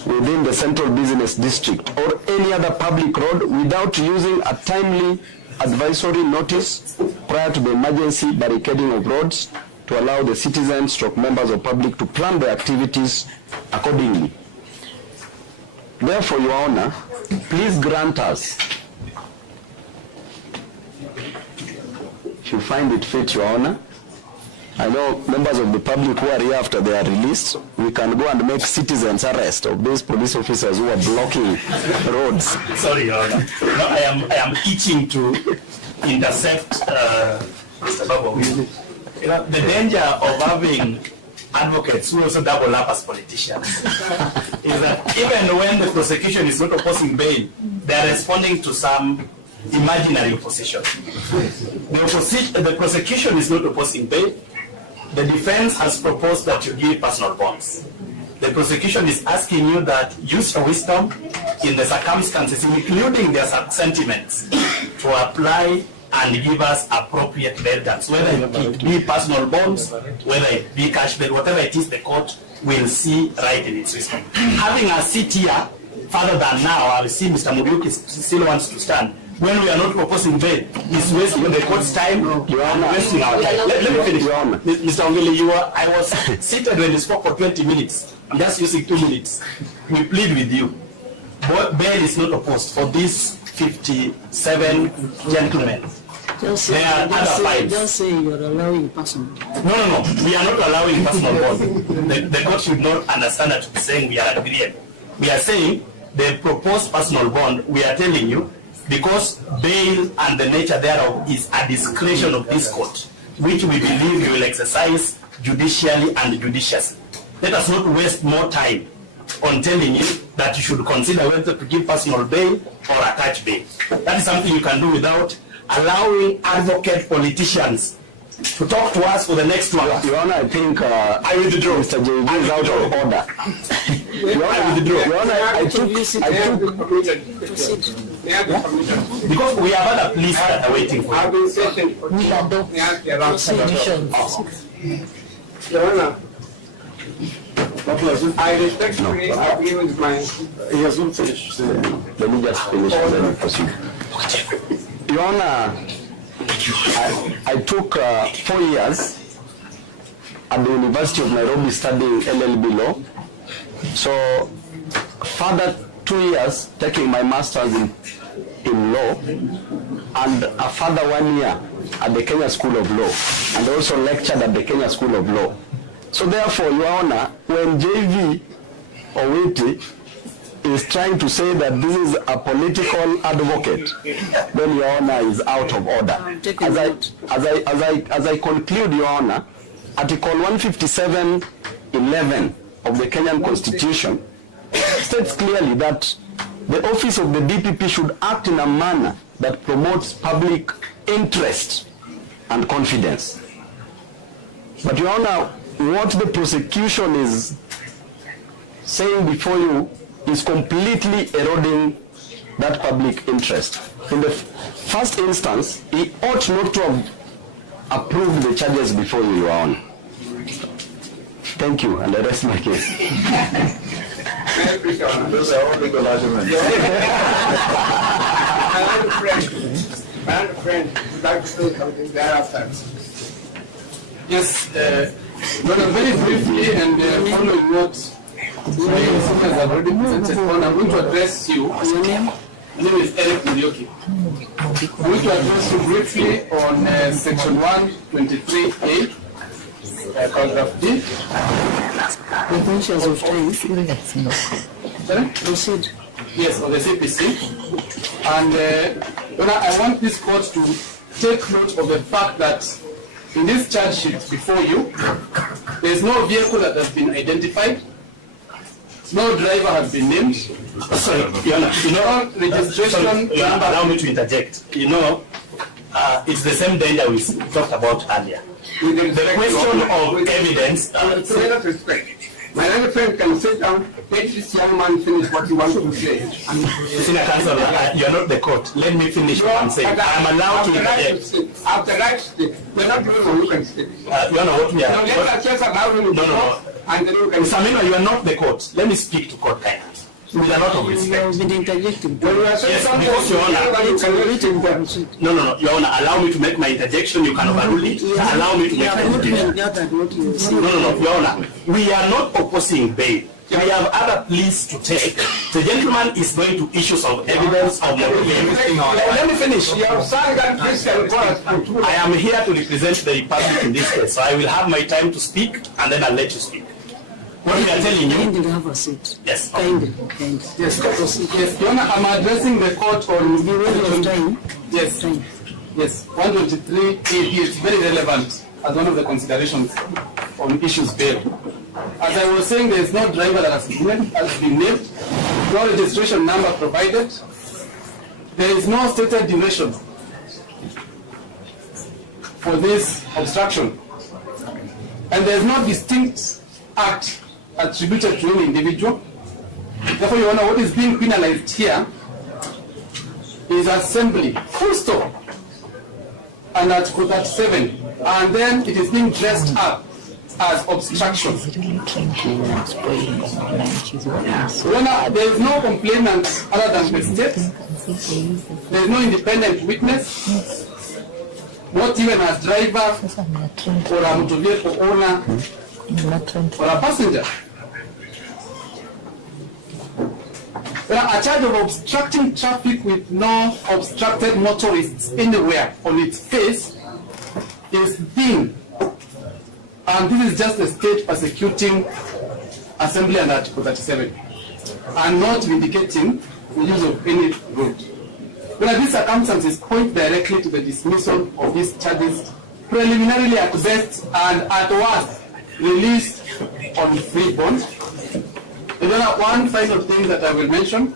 within the central business district, or any other public road without using a timely advisory notice prior to the emergency barricading of roads to allow the citizens stroke members of public to plan their activities accordingly. Therefore, Your Honor, please grant us, if you find it fit, Your Honor, I know members of the public who are here after they are released, we can go and make citizens arrest of those police officers who are blocking roads. Sorry, Your Honor. No, I am itching to intercept Mr. Babu. You know, the danger of having advocates who also double up as politicians is that even when the prosecution is not opposing bail, they are responding to some imaginary opposition. The prosecution is not opposing bail. The defense has proposed that you give personal bonds. The prosecution is asking you that use your wisdom in the circumstances, including their sentiments, to apply and give us appropriate bail terms, whether it be personal bonds, whether it be cash bail, whatever it is, the court will see right in its wisdom. Having a seat here further than now, I see Mr. Muriuki still wants to stand. When we are not proposing bail, it's wasting the court's time, wasting our time. Let me finish. Mr. Ongele, I was seated when you spoke for 20 minutes. I'm just using 2 minutes. We plead with you. Bail is not opposed for these 57 gentlemen. Just say you're allowing personal. No. We are not allowing personal bond. The court should not understand that we're saying we are agreeing. We are saying the proposed personal bond, we are telling you, because bail and the nature thereof is a discretion of this court, which we believe we will exercise judicially and judiciously. Let us not waste more time on telling you that you should consider whether to give personal bail or attach bail. That is something you can do without allowing advocate politicians to talk to us for the next one. Your Honor, I think I withdraw. Mr. JV is out of order. Your Honor, I withdraw. Your Honor, I took because we have other police that are waiting for you. Your Honor, I respectfully agree with my... He has not finished. Let me just finish and then proceed. Your Honor, I took 4 years at the University of Nairobi studying LLB law. So further 2 years taking my master's in law, and a further 1 year at the Kenya School of Law, and also lectured at the Kenya School of Law. So therefore, Your Honor, when JV Owiti is trying to say that this is a political advocate, then Your Honor is out of order. As I conclude, Your Honor, Article 157(11) of the Kenyan Constitution states clearly that the office of the DPP should act in a manner that promotes public interest and confidence. But Your Honor, what the prosecution is saying before you is completely eroding that public interest. In the first instance, he ought not to have approved the charges before you, Your Honor. Thank you, and I rest my case. Those are all legal arguments. My old friend would like to say something thereafter. Yes, very briefly, and following what my seniors have already presented on, I'm going to address you. My name is Eric Murioki. I'm going to address you briefly on section 123A, paragraph D. The conscience of time. Sorry? Proceed. Yes, on the CPC. And I want this court to take note of the fact that in this charge sheet before you, there is no vehicle that has been identified, no driver has been named. Sorry, Your Honor, registration number. Allow me to interject. It's the same danger we talked about earlier. The question of evidence. My other friend can sit down, let this young man finish what he wants to say. Senior counsel, you are not the court. Let me finish what I'm saying. I am allowed to interject. After right stick, we're not doing what you can say. You know what we are. No, let's just allow him to talk, and then you can. Samina, you are not the court. Let me speak to court kindly. With a lot of respect. You have been interjecting. Yes, because Your Honor. No, Your Honor, allow me to make my interjection. You can overrule it. Allow me to make my interjection. No, Your Honor. We are not opposing bail. We have other pleas to take. The gentleman is going to issue some evidence of everything on. Let me finish. I am here to represent the Republic in this case, so I will have my time to speak, and then I'll let you speak. What we are telling you. Kindly have a seat. Yes. Kindly. Yes, Your Honor, I'm addressing the court on time. Yes. Time. Yes. 123 is very relevant as one of the considerations on issues bail. As I was saying, there is no driver that has been named, no registration number provided. There is no stated duration for this obstruction, and there is no distinct act attributed to any individual. Therefore, Your Honor, what is being penalized here is assembly, full stop, and Article 37, and then it is being dressed up as obstruction. Your Honor, there is no complainant other than the state. There is no independent witness, not even a driver or a motor vehicle owner or a passenger. A charge of obstructing traffic with no obstructed motorists anywhere on its face is thin, and this is just the state persecuting assembly under Article 37 and not vindicating the use of any road. But these circumstances point directly to the dismissal of these charges preliminarily at best and at worst released on free bond. One final thing that I will mention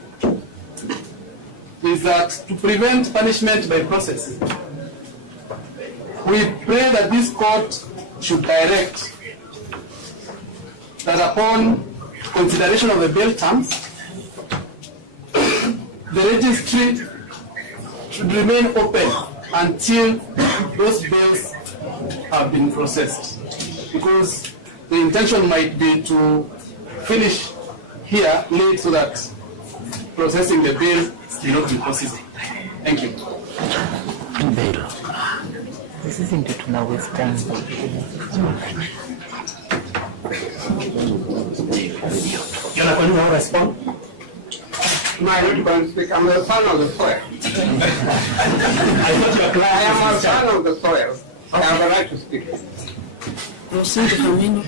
is that to prevent punishment by process, we pray that this court should direct that upon consideration of the bail terms, the registry should remain open until those bails have been processed, because the intention might be to finish here late so that processing the bail will not be possible. Thank you. This isn't it now with time. You're not going to respond? No, I'm not going to speak. I'm a son of the soil. I am a son of the soil. I have a right to speak. Proceed, Camino.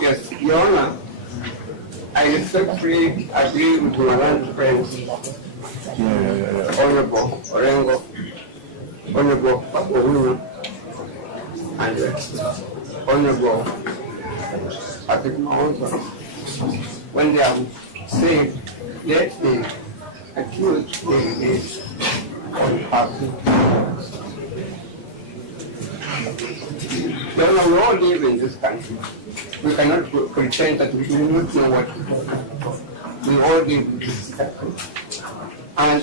Yes, Your Honor, I respectfully agree with my learned friends, Honorable Orengo, Honorable Babu Owino, and Honorable Patrick, when they are saying let the accused is on path. We all live in this country. We cannot pretend that we do not know what to do. We all live in this country. And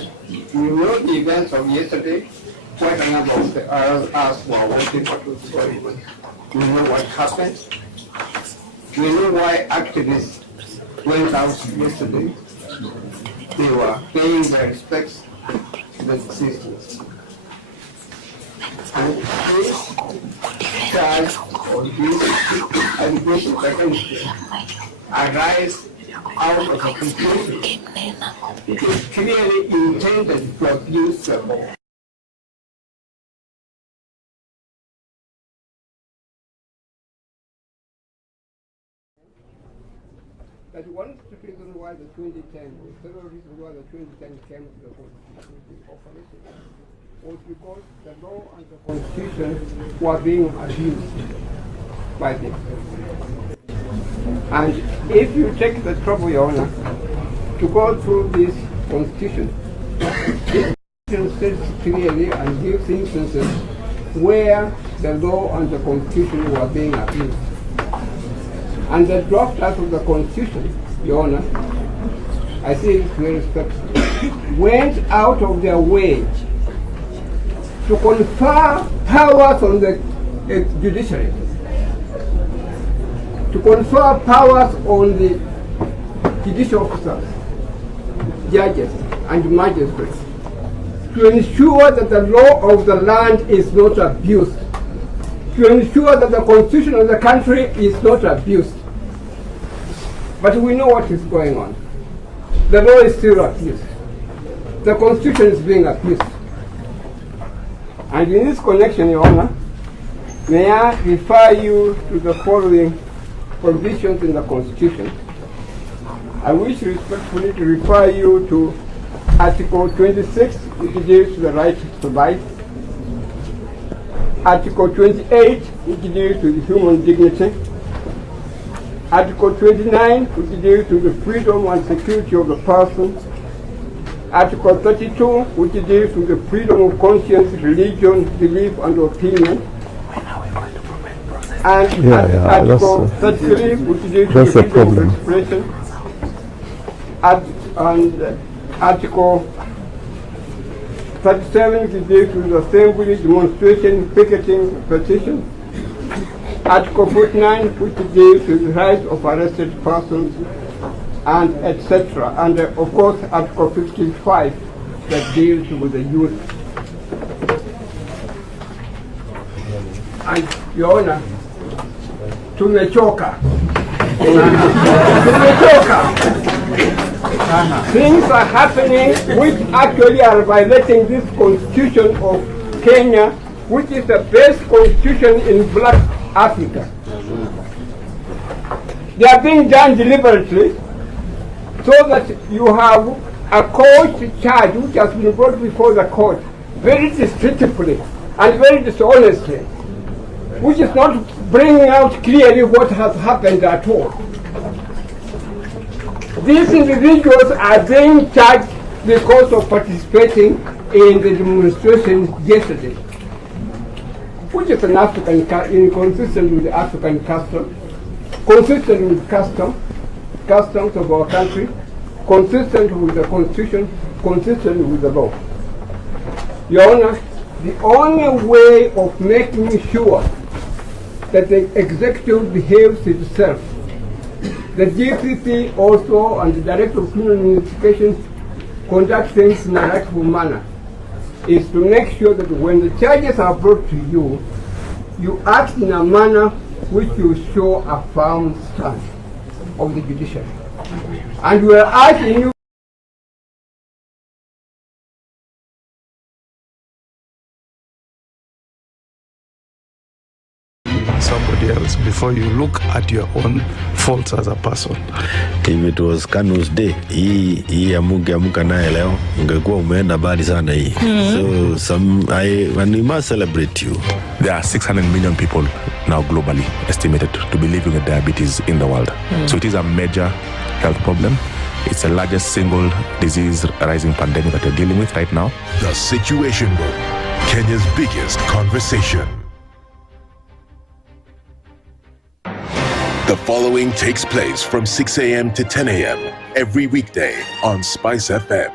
we know the events of yesterday. Quite a number of us were waiting for the story. We know what happened. We know why activists went out yesterday. They were paying their respects to the deceased. And this charge or these allegations against them arise out of a conclusion. It is clearly intended to abuse the law. That one of the reasons why the 2010, several reasons why the 2010 came to the operation was because the law and the constitution were being abused by them. And if you take the trouble, Your Honor, to go through this constitution, this constitution states clearly and gives instances where the law and the constitution were being abused. And the drafters of the Constitution, Your Honor, I say it very respectfully, went out of their way to confer powers on the judiciary, to confer powers on the judicial officers, judges, and magistrates, to ensure that the law of the land is not abused, to ensure that the constitution of the country is not abused. But we know what is going on. The law is still abused. The constitution is being abused. And in this connection, Your Honor, may I refer you to the following provisions in the constitution. I wish respectfully to refer you to Article 26, which deals with the right to life. Article 28, which deals with human dignity. Article 29, which deals with the freedom and security of the person. Article 32, which deals with the freedom of conscience, religion, belief, and opinion. And Article 33, which deals with the freedom of expression. And Article 37, which deals with assembly, demonstration, picketing, petition. Article 49, which deals with the rights of arrested persons, and etc. And of course, Article 55, that deals with the youth. And Your Honor, tumechoka. Things are happening which actually are violating this constitution of Kenya, which is the best constitution in black Africa. They are being done deliberately so that you have a court charge which has been brought before the court very deceitfully and very dishonestly, which is not bringing out clearly what has happened at all. These individuals are being charged because of participating in the demonstration yesterday, which is an African, inconsistent with the African custom, consistent with customs of our country, consistent with the constitution, consistent with the law. Your Honor, the only way of making sure that the executive behaves itself, the DPP also and the Director of Criminal Investigations conduct things in a rightful manner, is to make sure that when the charges are brought to you, you act in a manner which will show a firm stand of the judiciary. And we are asking you somebody else before you look at your own faults as a person. If it was Kanu's day, hii amuka naye leo, ungekuwa umeenda bali sana hii. So we must celebrate you. There are 600 million people now globally estimated to be living with diabetes in the world. So it is a major health problem. It's the largest single disease rising pandemic that we're dealing with right now. The Situation Room, Kenya's biggest conversation. The following takes place from 6 a.m. to 10 a.m. every weekday on Spice FM.